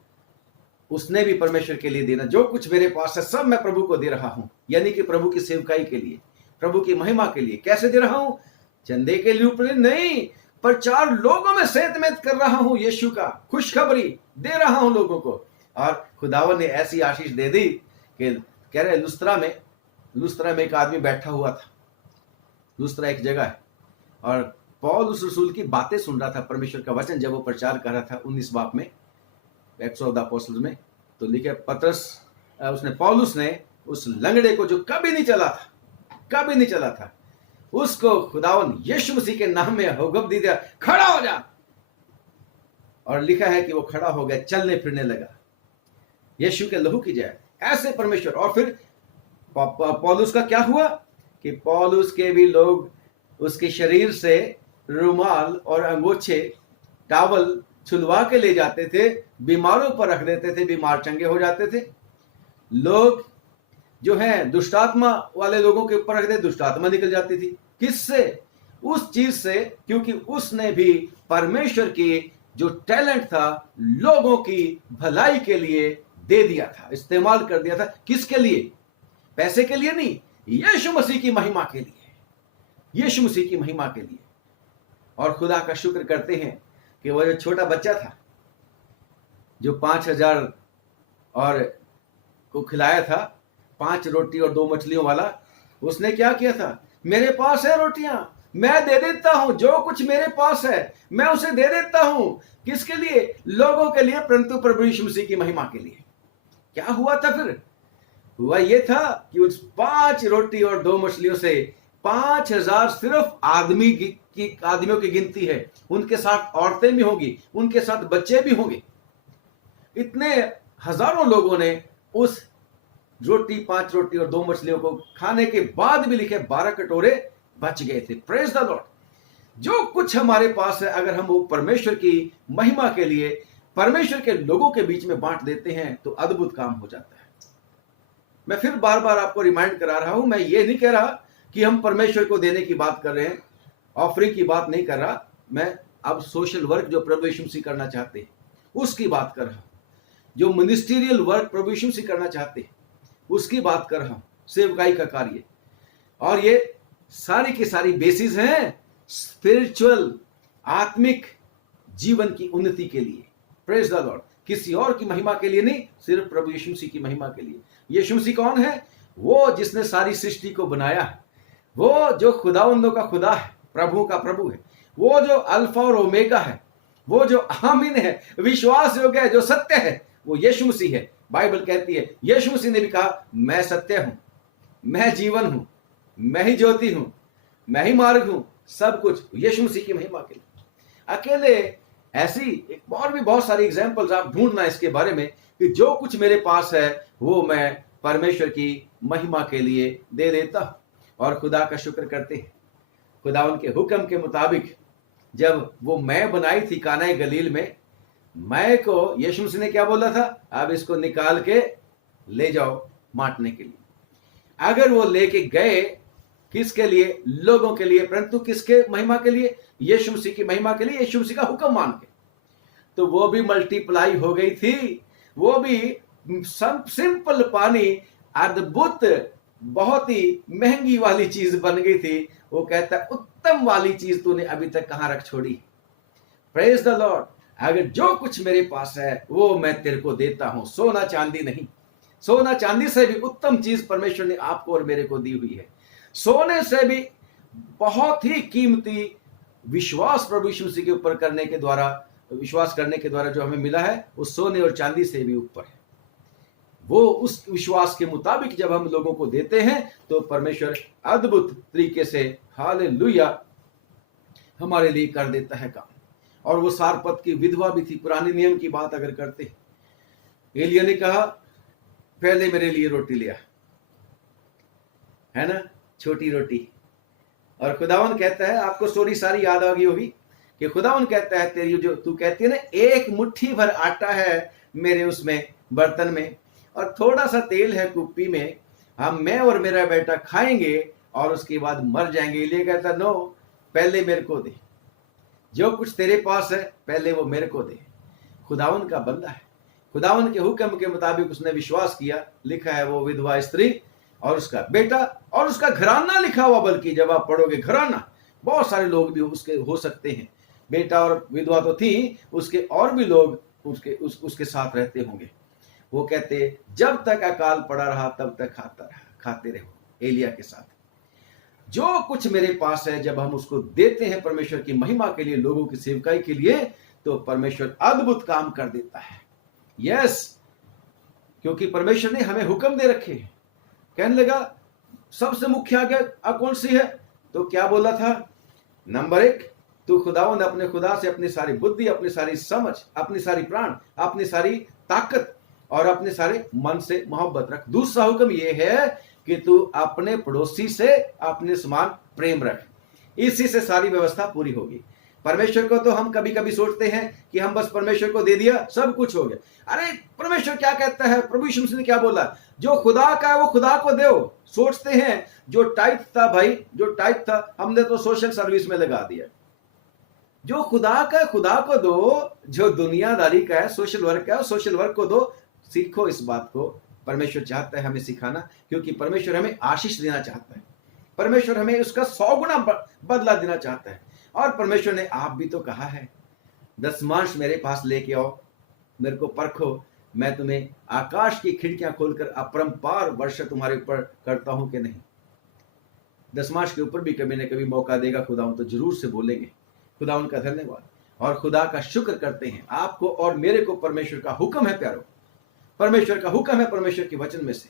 उसने भी परमेश्वर के लिए देना, जो कुछ मेरे पास है सब मैं प्रभु को दे रहा हूं, यानी कि प्रभु की सेवकाई के लिए, प्रभु की महिमा के लिए। कैसे दे रहा हूं? चंदे के लिए ऊपर नहीं, पर 4 लोगों में सेहतमंद कर रहा हूं, यीशु का खुशखबरी दे रहा हूं लोगों को। और खुदावन ने ऐसी आशीष दे दी कि कह रहे लुस्त्रा में एक आदमी बैठा हुआ था। लुस्त्रा एक जगह है, और पौलुस रसूल की बातें सुन रहा था, परमेश्वर का वचन जब वो प्रचार कर रहा था 19 बाब में, एक्ट्स ऑफ द अपोस्टल्स में। तो लिखे पौलुस ने उस लंगड़े को, जो कभी नहीं चला था, उसको खुदावन यीशु मसीह के नाम में हुक्म दे दिया, खड़ा हो जा। और लिखा है कि वो खड़ा हो गया, चलने फिरने लगा। यीशु के लहू की जय। ऐसे परमेश्वर। और फिर पौलुस का क्या हुआ कि पौलुस के भी लोग उसके शरीर से रुमाल और अंगोछे, टावल छुलवा के ले जाते थे, बीमारों पर रख देते थे, बीमार चंगे हो जाते थे। लोग जो हैं दुष्टात्मा वाले लोगों के ऊपर रख दे, दुष्टात्मा निकल जाती थी। किससे? उस चीज से, क्योंकि उसने भी परमेश्वर की जो टैलेंट था लोगों की भलाई के लिए दे दिया था, इस्तेमाल कर दिया था। किसके लिए? पैसे के लिए नहीं, यीशु मसीह की महिमा के लिए, यीशु मसीह की महिमा के लिए। और खुदा का शुक्र करते हैं कि वो जो छोटा बच्चा था जो 5000 और को खिलाया था, 5 रोटी और 2 मछलियों वाला, उसने क्या किया था? मेरे पास है रोटियां, मैं दे देता हूं, जो कुछ मेरे पास है मैं उसे दे देता हूं। किसके लिए? लोगों के लिए, परंतु प्रभु यीशु मसीह की महिमा के लिए। क्या हुआ था फिर? हुआ ये था कि उस 5 रोटी और 2 मछलियों से 5000 सिर्फ आदमियों की गिनती है, उनके साथ औरतें भी होंगी, उनके साथ बच्चे भी होंगे। इतने हजारों लोगों ने उस 5 रोटी और 2 मछलियों को खाने के बाद भी लिखे 12 कटोरे बच गए थे। Praise the Lord. जो कुछ हमारे पास है, अगर हम वो परमेश्वर की महिमा के लिए, परमेश्वर के लोगों के बीच में बांट देते हैं तो अद्भुत काम हो जाता है। मैं फिर बार बार आपको रिमाइंड करा रहा हूं, मैं ये नहीं कह रहा कि हम परमेश्वर को देने की बात कर रहे हैं, ऑफरिंग की बात नहीं कर रहा। मैं अब सोशल वर्क जो प्रभु यीशु मसीह करना चाहते हैं उसकी बात कर रहा हूं, जो मिनिस्टीरियल वर्क प्रभु यीशु मसीह करना चाहते हैं उसकी बात कर रहा हूं, सेवकाई का कार्य। और ये सारी की सारी बेसिस हैं स्पिरिचुअल, आत्मिक जीवन की उन्नति के लिए। Praise the Lord. किसी और की महिमा के लिए नहीं, सिर्फ प्रभु यीशु मसीह की महिमा के लिए। यीशु मसीह कौन है? वो जिसने सारी सृष्टि को बनाया है, वो जो खुदावंदों का खुदा है, प्रभु का प्रभु है, वो जो अल्फा और ओमेगा है, वो जो आमीन है, विश्वास योग्य है, जो सत्य है, वो यीशु मसीह है। बाइबल कहती है, यीशु मसीह ने भी कहा, मैं सत्य हूं, मैं जीवन हूं, मैं ही ज्योति हूं, मैं ही मार्ग हूं, सब कुछ यीशु मसीह की महिमा के लिए। अकेले ऐसी और भी बहुत सारी एग्जाम्पल्स आप ढूंढना इसके बारे में कि जो कुछ मेरे पास है वो मैं परमेश्वर की महिमा के लिए दे देता हूं। और खुदा का शुक्र करते हैं, खुदा उनके हुक्म के मुताबिक जब वो मैं बनाई थी काना गलील में, मैं को यीशु मसीह ने क्या बोला था? अब इसको निकाल के ले जाओ मारने के लिए। अगर वो लेके गए, किसके लिए? लोगों के लिए, परंतु किसके महिमा के लिए? यीशु मसीह की महिमा के लिए, यीशु मसीह का हुक्म मान के। तो वो भी मल्टीप्लाई हो गई थी, वो भी सिंपल पानी अद्भुत बहुत ही महंगी वाली चीज बन गई थी। वो कहता उत्तम वाली चीज तूने अभी तक कहां रख छोड़ी। Praise the Lord. अगर जो कुछ मेरे पास है वो मैं तेरे को देता हूं, सोना चांदी नहीं। सोना चांदी से भी उत्तम चीज परमेश्वर ने आपको और मेरे को दी हुई है। सोने से भी बहुत ही कीमती विश्वास प्रभु यीशु मसीह के ऊपर करने के द्वारा, विश्वास करने के द्वारा जो हमें मिला है, वो सोने और चांदी से भी ऊपर है। वो उस विश्वास के मुताबिक जब हम लोगों को देते हैं तो परमेश्वर अद्भुत तरीके से हालेलुया हमारे लिए कर देता है काम। और वो सारपत की विधवा भी थी। पुराने नियम की बात अगर करते हैं, एलिया ने कहा पहले मेरे लिए रोटी लिया, है ना, छोटी रोटी। और खुदावन कहता है, आपको स्टोरी सारी याद आ गई होगी कि खुदावन कहता है तेरी जो तू कहती है ना, एक मुट्ठी भर आटा है मेरे उसमें बर्तन में और थोड़ा सा तेल है कुप्पी में, हम मैं और मेरा बेटा खाएंगे और उसके बाद मर जाएंगे। एलिया कहता नो, पहले मेरे को दे, जो कुछ तेरे पास है पहले वो मेरे को दे। खुदावन का बंदा है, खुदावन के हुक्म के मुताबिक उसने विश्वास किया। लिखा है वो विधवा स्त्री और उसका बेटा और उसका घराना लिखा हुआ, बल्कि जब आप पढ़ोगे घराना, बहुत सारे लोग भी उसके हो सकते हैं। बेटा और विधवा तो थी, उसके और भी लोग उसके साथ रहते होंगे। वो कहते जब तक अकाल पड़ा रहा तब तक खाते रहो एलिया के साथ। जो कुछ मेरे पास है जब हम उसको देते हैं परमेश्वर की महिमा के लिए, लोगों की सेवकाई के लिए, तो परमेश्वर अद्भुत काम कर देता है। यस, क्योंकि परमेश्वर ने हमें हुक्म दे रखे हैं। कहने लगा सबसे मुख्य आज्ञा कौन सी है? तो क्या बोला था? नंबर 1, तू खुदावंद अपने खुदा से अपनी सारी बुद्धि, अपनी सारी समझ, अपनी सारी प्राण, अपनी सारी ताकत और अपने सारे मन से मोहब्बत रख। दूसरा हुक्म यह है कि तू अपने पड़ोसी से अपने समान प्रेम रख। इसी से सारी व्यवस्था पूरी होगी। परमेश्वर को तो हम कभी कभी सोचते हैं कि हम बस परमेश्वर को दे दिया सब कुछ हो गया। अरे परमेश्वर क्या कहता है? प्रभु यीशु मसीह ने क्या बोला? जो खुदा का है वो खुदा को दो। सोचते हैं जो टाइट था भाई, जो टाइट था हमने तो सोशल सर्विस में लगा दिया। जो खुदा का खुदा को दो, जो दुनियादारी का है सोशल वर्क का है सोशल वर्क को दो। सीखो इस बात को, परमेश्वर चाहता है हमें सिखाना, क्योंकि परमेश्वर हमें आशीष देना चाहता है। परमेश्वर हमें उसका 100 गुना बदला देना चाहता है। और परमेश्वर ने आप भी तो कहा है, दशमांश मेरे पास लेके आओ, मेरे को परखो, मैं तुम्हें आकाश की खिड़कियां खोलकर अपरंपार वर्षा तुम्हारे ऊपर करता हूं कि नहीं। दशमांश के ऊपर भी कभी न कभी मौका देगा खुदा, तो जरूर से बोलेंगे। खुदा उनका धन्यवाद और खुदा का शुक्र करते हैं। आपको और मेरे को परमेश्वर का हुक्म है प्यारो, परमेश्वर का हुक्म है परमेश्वर के वचन में से,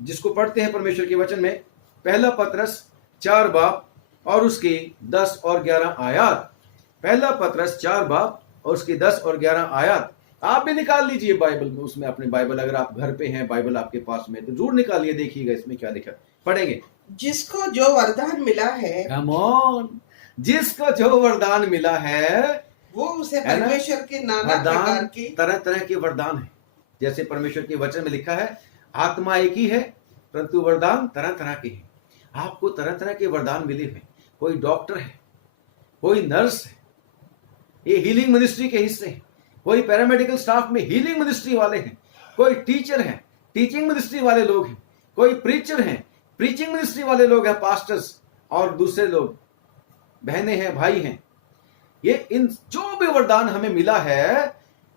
जिसको पढ़ते हैं परमेश्वर के वचन में। पहला पतरस 4 बाब और उसकी 10 और 11 आयत। पहला पतरस 4 बाब और उसकी 10 और 11 आयत। आप भी निकाल लीजिए बाइबल में, उसमें अपने बाइबल, अगर आप घर पे हैं बाइबल आपके पास में तो जरूर निकालिए, देखिएगा इसमें क्या लिखा। पढ़ेंगे। जिसको जो वरदान मिला है, कम ऑन, जिसको जो वरदान मिला है वो उसे परमेश्वर के नाना प्रकार के तरह तरह के वरदान है। जैसे परमेश्वर के वचन में लिखा है आत्मा एक ही है परंतु वरदान तरह तरह के हैं। आपको तरह तरह के वरदान मिले हुए। कोई डॉक्टर है, कोई नर्स है, ये हीलिंग मिनिस्ट्री के हिस्से हैं। कोई पैरामेडिकल स्टाफ में हीलिंग मिनिस्ट्री वाले हैं। कोई टीचर है, टीचिंग मिनिस्ट्री वाले लोग हैं। कोई प्रीचर हैं, प्रीचिंग मिनिस्ट्री वाले लोग हैं, पास्टर्स और दूसरे लोग, बहनें हैं, भाई हैं। ये इन जो भी वरदान हमें मिला है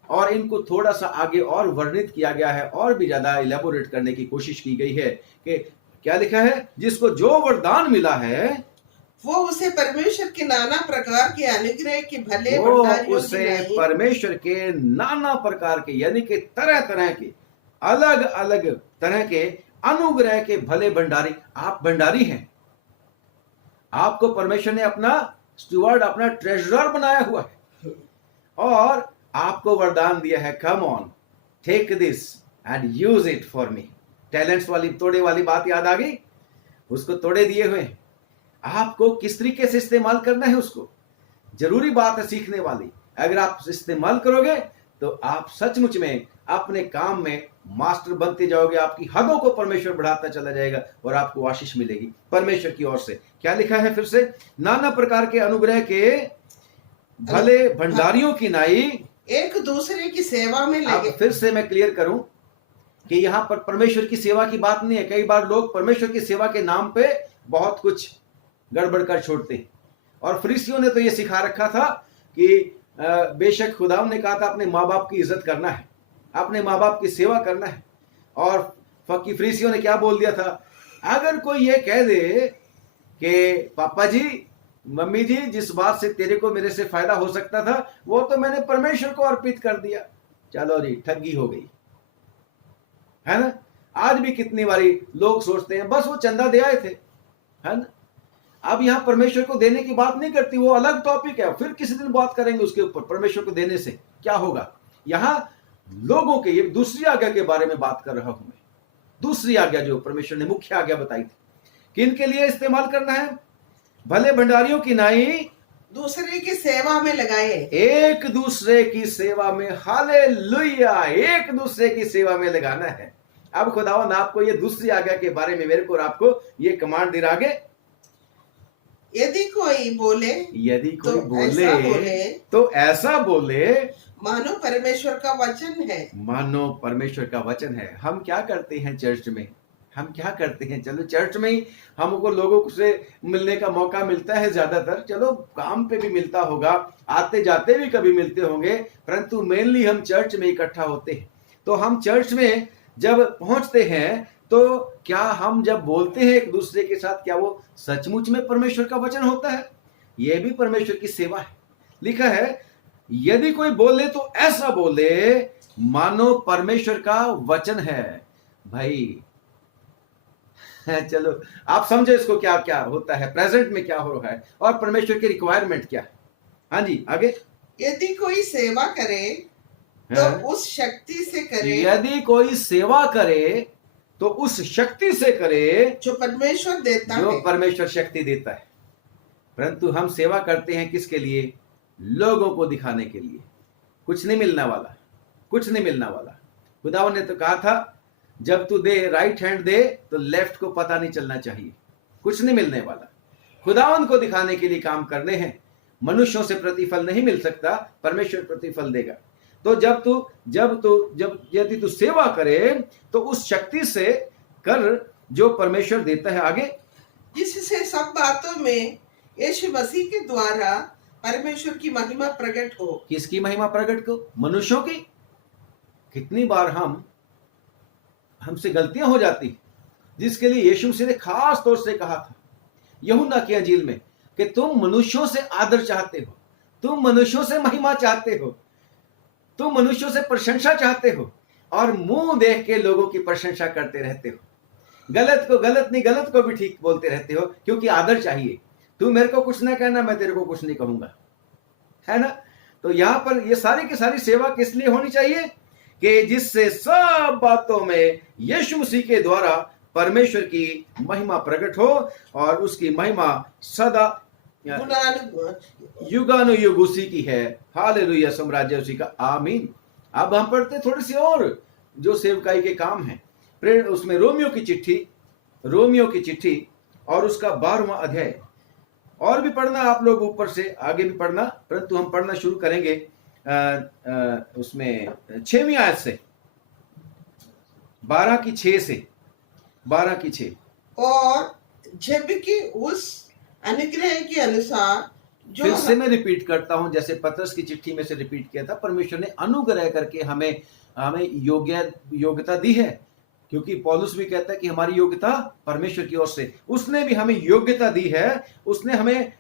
और इनको थोड़ा सा आगे और वर्णित किया गया है, और भी ज्यादा इलेबोरेट करने की कोशिश की गई है कि क्या लिखा है, जिसको जो वरदान मिला है वो उसे परमेश्वर के नाना प्रकार के अनुग्रह के भले उसे परमेश्वर के नाना प्रकार के, यानी कि तरह तरह के, अलग अलग तरह के अनुग्रह के भले भंडारी। आप भंडारी हैं। आपको परमेश्वर ने अपना स्टुअर्ड, अपना ट्रेजरर बनाया हुआ है और आपको वरदान दिया है। Come on, take this and use it for me. Talents वाली, तोड़े वाली बात याद आ गई? उसको तोड़े दिए हुए। आपको किस तरीके से इस्तेमाल करना है उसको, जरूरी बात है सीखने वाली। अगर आप इस्तेमाल करोगे तो आप सचमुच में अपने काम में मास्टर बनते जाओगे, आपकी हदों को परमेश्वर बढ़ाता चला जाएगा और आपको आशीष मिलेगी परमेश्वर की ओर से। क्या लिखा है फिर से? नाना प्रकार के अनुग्रह के भले भंडारियों की नाई एक दूसरे की सेवा में अब लगे। फिर से मैं क्लियर करूं कि यहां पर परमेश्वर की सेवा की बात नहीं है। कई बार लोग परमेश्वर की सेवा के नाम पे बहुत कुछ गड़बड़ कर छोड़ते हैं। और फरीसियों ने तो ये सिखा रखा था कि बेशक खुदा ने कहा था अपने माँ बाप की इज्जत करना है, अपने माँ बाप की सेवा करना है। और फकी फरीसियों ने क्या बोल दिया था? अगर कोई ये कह दे कि पापा जी, मम्मी जी, जिस बात से तेरे को मेरे से फायदा हो सकता था वो तो मैंने परमेश्वर को अर्पित कर दिया, चलो जी ठगी हो गई, है ना। आज भी कितनी बारी लोग सोचते हैं बस वो चंदा दे आए थे, है ना। अब यहां परमेश्वर को देने की बात नहीं करती, वो अलग टॉपिक है, फिर किसी दिन बात करेंगे उसके ऊपर, परमेश्वर को देने से क्या होगा। यहां लोगों के, ये दूसरी आज्ञा के बारे में बात कर रहा हूं मैं। दूसरी आज्ञा जो परमेश्वर ने मुख्य आज्ञा बताई थी, किन के लिए इस्तेमाल करना है? भले भंडारियों की नाई दूसरे की सेवा में लगाए। एक दूसरे की सेवा में, हालेलुया, एक दूसरे की सेवा में लगाना है। अब खुदावन आपको ये दूसरी आज्ञा के बारे में, मेरे को और आपको ये कमांड दे रहा आगे, यदि कोई बोले यदि कोई ऐसा बोले तो ऐसा बोले मानो परमेश्वर का वचन है। मानो परमेश्वर का वचन है। हम क्या करते हैं चर्च में? हम क्या करते हैं? चलो चर्च में ही हमको लोगों से मिलने का मौका मिलता है ज्यादातर, चलो काम पे भी मिलता होगा, आते जाते भी कभी मिलते होंगे, परंतु मेनली हम चर्च में इकट्ठा होते हैं। तो हम चर्च में जब पहुंचते हैं तो क्या हम जब बोलते हैं एक दूसरे के साथ, क्या वो सचमुच में परमेश्वर का वचन होता है? यह भी परमेश्वर की सेवा है। लिखा है यदि कोई बोले तो ऐसा बोले मानो परमेश्वर का वचन है। भाई चलो आप समझो इसको, क्या क्या होता है, प्रेजेंट में क्या हो रहा है और परमेश्वर की रिक्वायरमेंट क्या है। हाँ जी आगे। यदि कोई सेवा करे तो उस शक्ति से करे, यदि कोई सेवा करे तो उस शक्ति से करे जो परमेश्वर देता है, जो परमेश्वर शक्ति देता है। परंतु हम सेवा करते हैं किसके लिए? लोगों को दिखाने के लिए। कुछ नहीं मिलने वाला, कुछ नहीं मिलने वाला। खुदावन ने तो कहा था जब तू दे, राइट हैंड दे तो लेफ्ट को पता नहीं चलना चाहिए, कुछ नहीं मिलने वाला। खुदावन को दिखाने के लिए काम करने हैं। मनुष्यों से प्रतिफल नहीं मिल सकता, परमेश्वर प्रतिफल देगा। तो जब यदि तू सेवा करे तो उस शक्ति से कर जो परमेश्वर देता है। आगे, जिससे सब बातों में यीशु मसीह के द्वारा परमेश्वर की महिमा प्रकट हो। किसकी महिमा प्रकट को? मनुष्यों की। कितनी बार हमसे गलतियां हो जाती, जिसके लिए यीशु मसीह ने खास तौर से कहा था यूहन्ना की अंजील में कि तुम मनुष्यों से आदर चाहते हो, तुम मनुष्यों से महिमा चाहते हो, तुम मनुष्यों से प्रशंसा चाहते हो और मुंह देख के लोगों की प्रशंसा करते रहते हो। गलत को गलत नहीं, गलत को भी ठीक बोलते रहते हो, क्योंकि आदर चाहिए। तू मेरे को कुछ ना कहना, मैं तेरे को कुछ नहीं कहूंगा, है ना। तो यहां पर ये सारी की सारी सेवा किस लिए होनी चाहिए? कि जिससे सब बातों में यीशु मसीह के द्वारा परमेश्वर की महिमा प्रकट हो और उसकी महिमा सदा युगानुयुग उसी की है। हालेलुया, साम्राज्य उसी का, आमीन। अब हम पढ़ते थोड़ी सी और जो सेवकाई के काम है, उसमें रोमियो की चिट्ठी और उसका 12वां अध्याय। और भी पढ़ना आप लोग, ऊपर से आगे भी पढ़ना, परंतु हम पढ़ना शुरू करेंगे उसमें 6वीं आयत से, 12 की 6। और जबकि उस अनुग्रह के अनुसार जो, फिर से मैं रिपीट करता हूं, जैसे पतरस की चिट्ठी में से रिपीट किया था, परमेश्वर ने अनुग्रह करके हमें योग्यता दी है। क्योंकि पौलुस भी कहता है कि हमारी योग्यता परमेश्वर की ओर से, उसने भी हमें योग्यता दी है, उसने हमें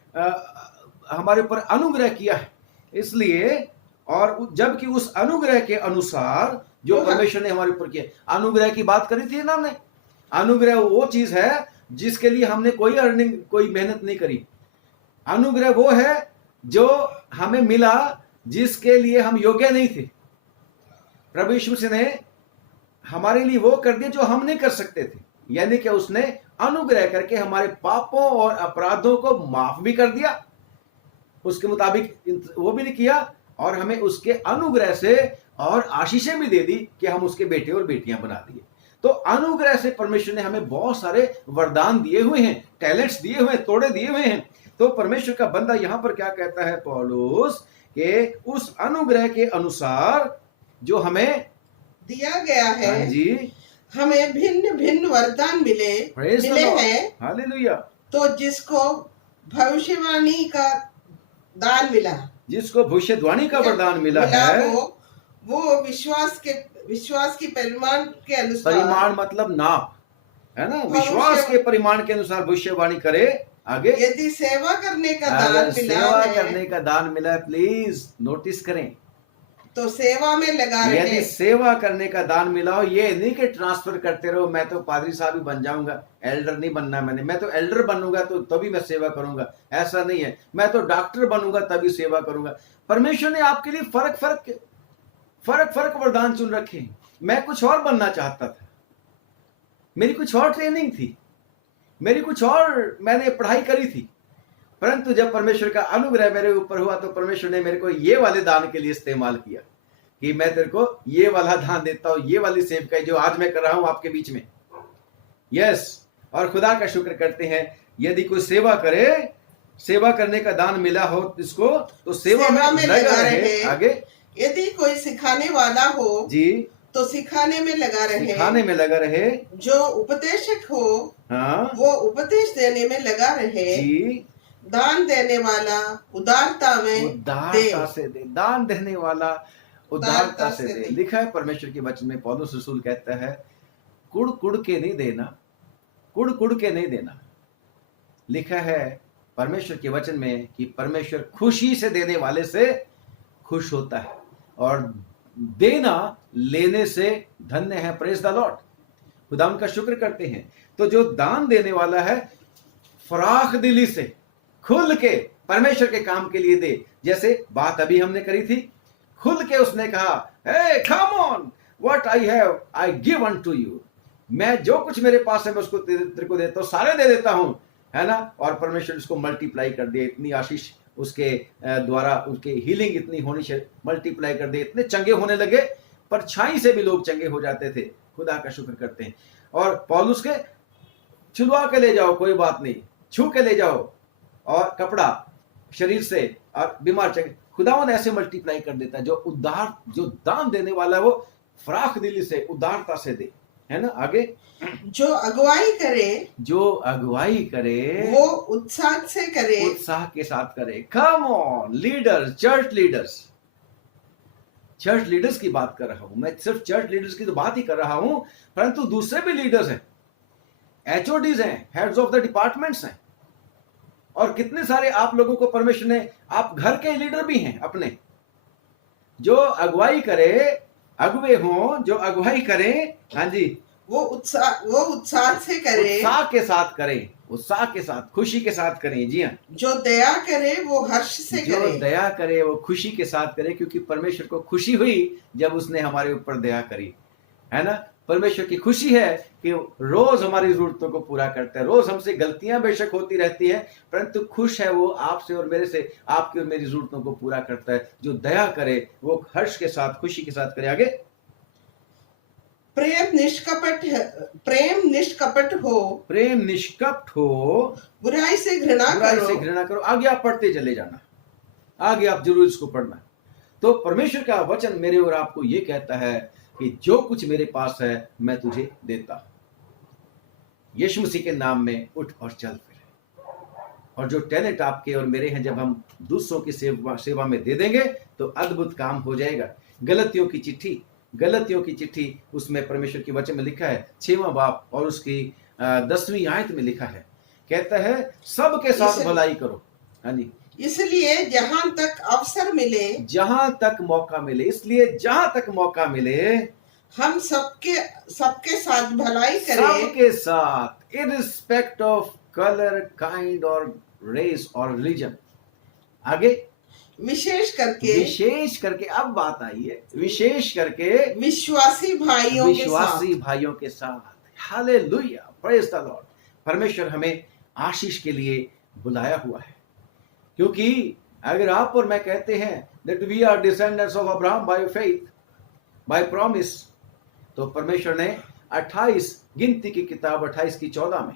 हमारे ऊपर अनुग्रह किया है। इसलिए, और जबकि उस अनुग्रह के अनुसार जो परमेश्वर ने हमारे ऊपर किया, अनुग्रह की बात करी थी ना हमने। अनुग्रह वो चीज है जिसके लिए हमने कोई अर्निंग, कोई मेहनत नहीं करी। अनुग्रह वो है जो हमें मिला जिसके लिए हम योग्य नहीं थे। प्रभु यीशु मसीह ने हमारे लिए वो कर दिया जो हम नहीं कर सकते थे, यानी कि उसने अनुग्रह करके हमारे पापों और अपराधों को माफ भी कर दिया उसके मुताबिक वो भी नहीं किया, और हमें उसके अनुग्रह से और आशीषें भी दे दी कि हम उसके बेटे और बेटियां बना दिए। तो अनुग्रह से परमेश्वर ने हमें बहुत सारे वरदान दिए हुए हैं, टैलेंट्स दिए हुए हैं, तोड़े दिए हुए हैं। तो परमेश्वर का बंदा यहां पर क्या कहता है पौलुस, कि उस अनुग्रह के अनुसार जो हमें दिया गया है, हाँ जी, हमें भिन्न भिन्न वरदान मिले हैं। हालेलुया। तो जिसको भविष्यवाणी का दान मिला, जिसको भविष्यवाणी का वरदान मिला है, वो विश्वास की परिमाण के अनुसार, परिमाण मतलब नाप है ना, विश्वास के परिमाण के अनुसार भविष्यवाणी करे। आगे, यदि सेवा करने का दान मिला सेवा है, करने का दान मिला है, प्लीज नोटिस करें, तो सेवा में लगा रहे। यदि सेवा करने का दान मिला हो, ये नहीं कि ट्रांसफर करते रहो, मैं तो पादरी साहब ही बन जाऊंगा, एल्डर नहीं बनना मैंने, मैं तो एल्डर बनूंगा तो तभी मैं सेवा करूंगा, ऐसा नहीं है। मैं तो डॉक्टर बनूंगा तभी सेवा करूंगा। परमेश्वर ने आपके लिए फर्क फर्क वरदान चुन रखे। मैं कुछ और बनना चाहता था, मेरी कुछ और ट्रेनिंग थी, मेरी कुछ और मैंने पढ़ाई करी थी, परंतु जब परमेश्वर का अनुग्रह मेरे ऊपर हुआ तो परमेश्वर ने मेरे को ये वाले दान के लिए इस्तेमाल किया कि मैं तेरे को ये वाला दान देता हूं, ये वाली सेवकाई जो आज मैं कर रहा हूं आपके बीच में। यस, और खुदा का शुक्र करते हैं, यदि कोई सेवा करे, सेवा करने का दान मिला हो इसको, तो सेवा में लगा रहे। आगे, यदि कोई सिखाने वाला हो जी, तो सिखाने में लगा रहे। सिखाने में लगा रहे। जो उपदेशक हो, हाँ, वो उपदेश देने में लगा रहे। जी, दान देने वाला उदारता से दे, दान देने वाला उदारता से दे। लिखा है परमेश्वर के वचन में, पौलुस रसूल कहता है, कुड़ कुड़ के नहीं देना, कुड़ कुड़ के नहीं देना। लिखा है परमेश्वर के वचन में कि परमेश्वर खुशी से देने वाले से खुश होता है, और देना लेने से धन्य है। प्रेज द लॉर्ड, खुदा उनका शुक्र करते हैं। तो जो दान देने वाला है, फराख दिली से खुल के परमेश्वर के काम के लिए दे। जैसे बात अभी हमने करी थी, खुल के उसने कहा, hey come on, what I have I give unto you. मैं जो कुछ मेरे पास है मैं उसको तेरे को देता हूं, सारे दे देता हूं, है ना। और परमेश्वर उसको मल्टीप्लाई कर दे, इतनी आशीष उसके द्वारा, उसके हीलिंग इतनी होनी चाहिए, मल्टीप्लाई कर दे, इतने चंगे होने लगे, परछाई से भी लोग चंगे हो जाते थे। खुदा का शुक्र करते हैं। और पौलुस के छुलवा के ले जाओ, कोई बात नहीं, छू के ले जाओ, और कपड़ा शरीर से, और बीमार चंगे। खुदावन ने ऐसे मल्टीप्लाई कर देता है। जो उदार, जो दान देने वाला है, वो फराख दिली से, उदारता से दे, है ना। आगे, जो अगुवाई करे, जो अगुवाई करे वो उत्साह से करे, उत्साह के साथ करे। Come on leaders, church leaders, church leaders की बात कर रहा हूं मैं, सिर्फ चर्च लीडर्स की तो बात ही कर रहा हूं, परंतु दूसरे भी लीडर्स हैं, एचओडीज हैं, हेड्स ऑफ द डिपार्टमेंट्स हैं, और कितने सारे आप लोगों को परमेश्वर ने, आप घर के लीडर भी हैं अपने, जो अगुवाई करे, अगुवे हों, जो अगुवाई करें, हाँ जी, वो उत्साह से करे, उत्साह के साथ करें, उत्साह के साथ, खुशी के साथ करें। जी हाँ, जो दया करे वो हर्ष से जो करे, दया करे वो खुशी के साथ करे, क्योंकि परमेश्वर को खुशी हुई जब उसने हमारे ऊपर दया करी, है ना। परमेश्वर की खुशी है कि रोज हमारी जरूरतों को पूरा करता है। रोज हमसे गलतियां बेशक होती रहती है, परंतु खुश है वो आपसे और मेरे से, आपकी और मेरी जरूरतों को पूरा करता है। जो दया करे वो हर्ष के साथ, खुशी के साथ करे। आगे, प्रेम निष्कपट हो, प्रेम निष्कपट हो, बुराई से घृणा करो। आगे आप पढ़ते चले जाना, आगे आप जरूर इसको पढ़ना। तो परमेश्वर का वचन मेरे और आपको ये कहता है कि जो कुछ मेरे पास है मैं तुझे देता। यीशु मसीह के नाम में उठ और चल फिर, और जो टैलेंट आपके और मेरे हैं, जब हम दूसरों की सेवा में दे देंगे तो अद्भुत काम हो जाएगा। गलतियों की चिट्ठी, उसमें परमेश्वर के वचन में लिखा है, 6वां बाब और उसकी 10वीं आयत में लिखा है, कहता है सबके साथ भलाई करो। हाँ जी, इसलिए जहां तक अवसर मिले, जहां तक मौका मिले, इसलिए जहां तक मौका मिले हम सबके साथ भलाई करें, सबके साथ, इररिस्पेक्ट ऑफ कलर, काइंड और रेस और रिलीजन। आगे, विशेष करके अब बात आई है, विशेष करके विश्वासी भाइयों के साथ। Hallelujah, praise the Lord. परमेश्वर हमें आशीष के लिए बुलाया हुआ है, क्योंकि अगर आप और मैं कहते हैं that we are descendants of Abraham by faith, by promise, तो परमेश्वर ने 28 गिनती की किताब 28 की 14 में,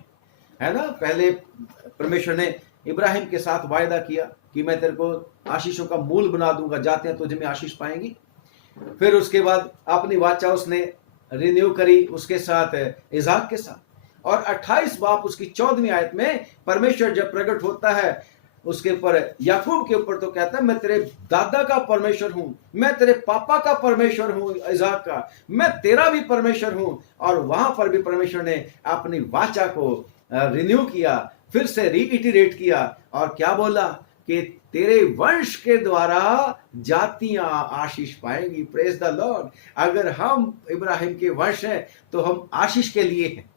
है ना, पहले परमेश्वर ने इब्राहिम के साथ वायदा किया कि मैं तेरे को आशीषों का मूल बना दूंगा, जातियां तुझे में आशीष पाएंगी। फिर उसके बाद अपनी वाचा उसने रिन्यू करी उसके साथ, इज़हाक के साथ। और 28 बाप उसकी 14वीं आयत में परमेश्वर जब प्रकट होता है उसके ऊपर, याकूब के ऊपर, तो कहता है मैं तेरे दादा का परमेश्वर हूं, मैं तेरे पापा का परमेश्वर हूं, इज़हाक का, मैं तेरा भी परमेश्वर हूं। और वहां पर भी परमेश्वर ने अपनी वाचा को रिन्यू किया, फिर से रीइटरेट किया, और क्या बोला कि तेरे वंश के द्वारा जातियां आशीष पाएंगी। Praise the Lord. अगर हम इब्राहिम के वंश हैं तो हम आशीष के लिए हैं।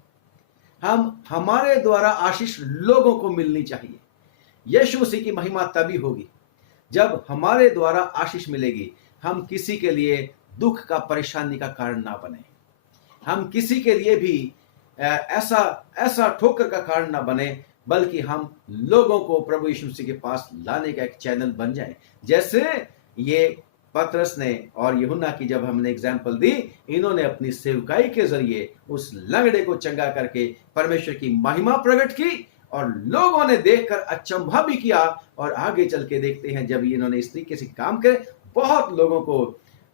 हमारे द्वारा आशीष लोगों को मिलनी चाहिए। यीशु मसीह की महिमा तभी होगी जब हमारे द्वारा आशीष मिलेगी। हम किसी के लिए दुख का, परेशानी का कारण ना बने। हम किसी के लिए भी ऐसा ठोकर का कारण ना बने, बल्कि हम लोगों को प्रभु यीशु मसीह के पास लाने का एक चैनल बन जाए। जैसे ये पतरस ने और यूहन्ना की जब हमने एग्जाम्पल दी, इन्होंने अपनी सेवकाई के जरिए उस लंगड़े को चंगा करके परमेश्वर की महिमा प्रकट की, और लोगों ने देखकर अचंभा भी किया। और आगे चल के देखते हैं जब इन्होंने इस तरीके से काम करे, बहुत लोगों को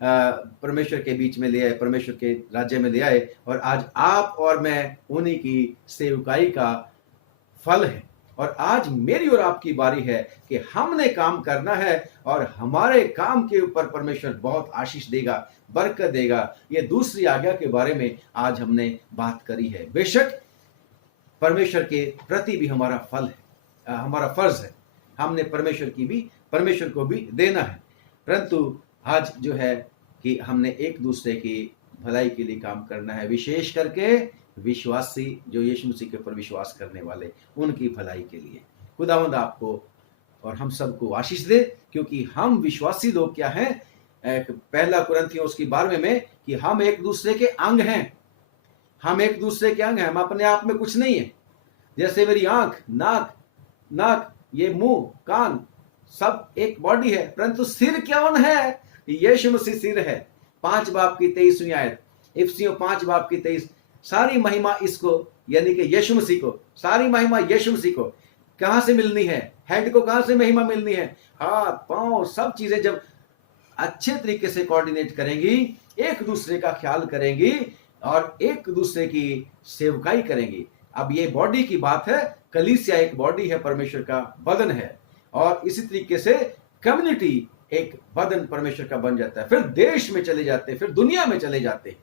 परमेश्वर के बीच में ले आए, परमेश्वर के राज्य में ले आए। और आज आप और मैं उन्हीं की सेवकाई का फल है। और आज मेरी और आपकी बारी है कि हमने काम करना है, और हमारे काम के ऊपर परमेश्वर बहुत आशीष देगा, बरकत देगा। ये दूसरी आज्ञा के बारे में आज हमने बात करी है। बेशक परमेश्वर के प्रति भी हमारा फल है, हमारा फर्ज है, हमने परमेश्वर को भी देना है। परंतु आज जो है कि हमने एक दूसरे की भलाई के लिए काम करना है, विशेष करके विश्वासी जो यीशु मसीह के ऊपर विश्वास करने वाले, उनकी भलाई के लिए। खुदावंद आपको और हम सबको आशीष दे, क्योंकि हम विश्वासी लोग क्या हैं, पहला कुरिन्थियों उसकी 12वें में, कि हम एक दूसरे के अंग हैं। हम एक दूसरे के अंग हैं, हम अपने आप में कुछ नहीं है। जैसे मेरी आंख, नाक, ये मुंह, कान, सब एक बॉडी है, परंतु सिर कौन है? यीशु मसीह सिर है। 5 बाब की 23वीं आयत, इफिसियों 5 बाब की 23। सारी महिमा इसको, यानी कि यीशु मसीह को, सारी महिमा यीशु मसीह को कहां से मिलनी है? हेड को कहां से महिमा मिलनी है? हाथ, पांव, सब चीजें जब अच्छे तरीके से कोऑर्डिनेट करेंगी, एक दूसरे का ख्याल करेंगी और एक दूसरे की सेवकाई करेंगी। अब ये बॉडी की बात है, कलीसिया एक बॉडी है, परमेश्वर का बदन है, और इसी तरीके से कम्युनिटी एक बदन परमेश्वर का बन जाता है। फिर देश में चले जाते हैं, फिर दुनिया में चले जाते हैं,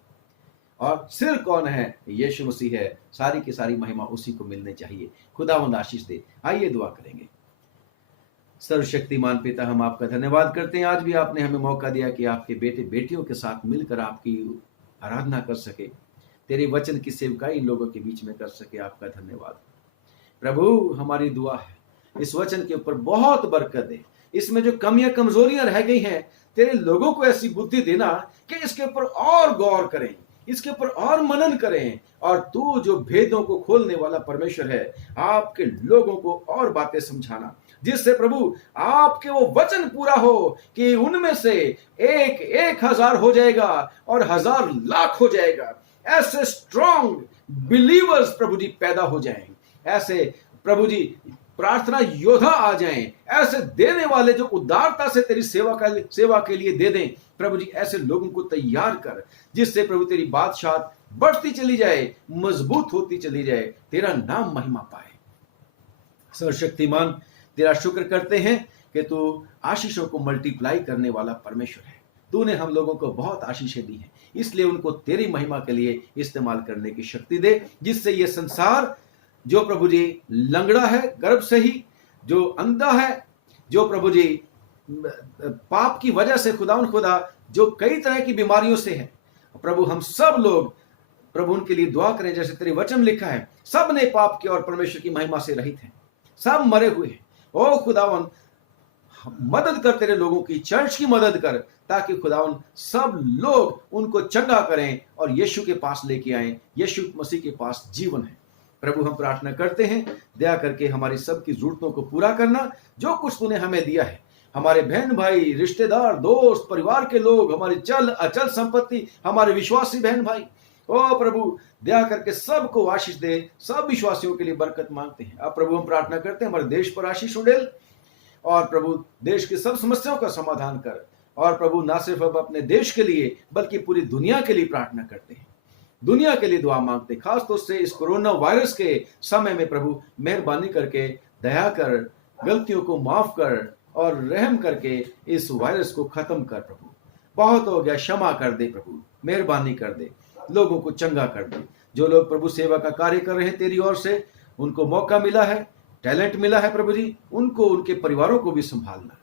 और सिर कौन है? यीशु मसीह है। सारी की सारी महिमा उसी को मिलनी चाहिए। खुदावंद आशीष दे। आइए दुआ करेंगे। सर्वशक्तिमान पिता, हम आपका धन्यवाद करते हैं, आज भी आपने हमें मौका दिया कि आपके बेटे बेटियों के साथ मिलकर आपकी आराधना कर सके, तेरे वचन की सेवकाई इन लोगों के बीच में कर सके। आपका धन्यवाद प्रभु। हमारी दुआ है इस वचन के ऊपर बहुत बरकत दे। इसमें जो कमियां कमजोरियां रह गई हैं, तेरे लोगों को ऐसी बुद्धि देना कि इसके ऊपर और गौर करें, इसके ऊपर और मनन करें, और तू जो भेदों को खोलने वाला परमेश्वर है, आपके लोगों को और बातें समझाना, जिससे प्रभु आपके वो वचन पूरा हो कि उनमें से 1,000 हो जाएगा और 1,000 लाख हो जाएगा। ऐसे स्ट्रॉन्ग बिलीवर्स प्रभु जी पैदा हो जाएं, ऐसे प्रभु जी प्रार्थना योद्धा आ जाएं, ऐसे देने वाले जो उदारता से तेरी सेवा के लिए दे दें। प्रभु जी ऐसे लोगों को तैयार कर, जिससे प्रभु तेरी बादशाह बढ़ती चली जाए, मजबूत होती चली जाए, तेरा नाम महिमा पाए। सर्वशक्तिमान, तेरा शुक्र करते हैं कि तू आशीषों को मल्टीप्लाई करने वाला परमेश्वर है। तूने हम लोगों को बहुत आशीषें दी हैं, इसलिए उनको तेरी महिमा के लिए इस्तेमाल करने की शक्ति दे, जिससे ये संसार जो प्रभु जी लंगड़ा है गर्भ से ही, जो अंधा है, जो प्रभु जी पाप की वजह से खुदा जो कई तरह की बीमारियों से है, प्रभु हम सब लोग प्रभु उनके लिए दुआ करें। जैसे तेरे वचन लिखा है, सब ने पाप किया और परमेश्वर की महिमा से रहित हैं, सब मरे हुए हैं। ओ खुदावन, मदद कर, तेरे लोगों की चर्च की मदद कर, ताकि खुदावन सब लोग उनको चंगा करें और यीशु के पास लेके आएं। यीशु मसीह के पास जीवन है। प्रभु हम प्रार्थना करते हैं, दया करके हमारी सबकी जरूरतों को पूरा करना। जो कुछ तूने हमें दिया है हमारे बहन भाई, रिश्तेदार, दोस्त, परिवार के लोग, हमारी चल अचल संपत्ति, हमारे विश्वासी बहन भाई, ओ प्रभु दया करके सबको आशीष दे। सब विश्वासियों के लिए बरकत मांगते हैं। अब प्रभु हम प्रार्थना करते हैं हमारे देश पर आशीष उड़ेल, और प्रभु देश की सब समस्याओं का समाधान कर। और प्रभु ना सिर्फ अब अपने देश के लिए बल्कि पूरी दुनिया के लिए प्रार्थना करते हैं, दुनिया के लिए दुआ मांगते हैं। खास तौर से इस कोरोना वायरस के समय में प्रभु मेहरबानी करके दया कर, गलतियों को माफ कर और रहम करके इस वायरस को खत्म कर। प्रभु बहुत हो गया, क्षमा कर दे प्रभु, मेहरबानी कर दे, लोगों को चंगा कर दे। जो लोग प्रभु सेवा का कार्य कर रहे हैं तेरी ओर से, उनको मौका मिला है, टैलेंट मिला है प्रभु जी, उनको उनके परिवारों को भी संभालना,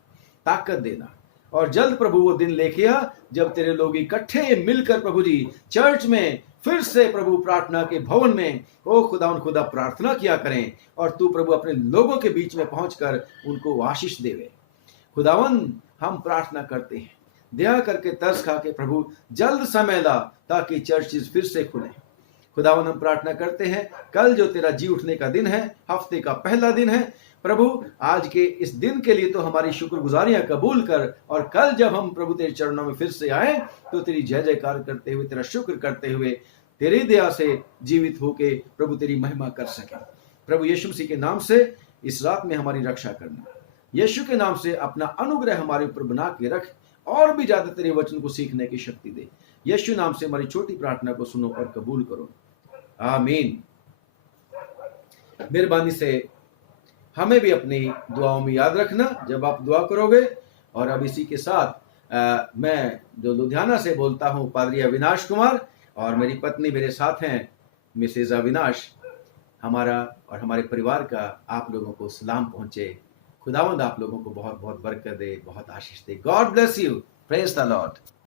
ताकत देना। और जल्द प्रभु वो दिन लेके आ जब तेरे लोग इकट्ठे मिलकर प्रभु जी चर्च में फिर से प्रभु प्रार्थना के भवन में ओ खुदा प्रार्थना किया करें, और तू प्रभु अपने लोगों के बीच में पहुंचकर उनको आशीष देवे। खुदावन हम प्रार्थना करते हैं, दया करके तरस खा के प्रभु जल्द समय ला ताकि चर्चेस फिर से खुले। खुदावन हम प्रार्थना करते हैं कल जो तेरा जी उठने का दिन है, हफ्ते का पहला दिन है प्रभु, आज के इस दिन के लिए तो हमारी शुक्रगुजारियां कबूल कर, और कल जब हम प्रभु तेरे चरणों में फिर से आए तो तेरी जय जयकार करते हुए, तेरा शुक्र करते हुए, तेरी दया से जीवित होके प्रभु तेरी महिमा कर सके। प्रभु यीशु मसीह के नाम से इस रात में हमारी रक्षा करना, यीशु के नाम से अपना अनुग्रह हमारे ऊपर बना के रख, और भी ज्यादा तेरे वचन को सीखने की शक्ति दे। यीशु नाम से हमारी छोटी प्रार्थना को सुनो और कबूल करो, आमीन। मेहरबानी से हमें भी अपनी दुआओं में याद रखना जब आप दुआ करोगे। और अब इसी के साथ मैं जो लुधियाना से बोलता हूँ पादरी अविनाश कुमार, और मेरी पत्नी मेरे साथ हैं मिसेज अविनाश। हमारा और हमारे परिवार का आप लोगों को सलाम पहुंचे। खुदावंद आप लोगों को बहुत बहुत बरकत दे, बहुत आशीष दे। God bless you, praise the Lord.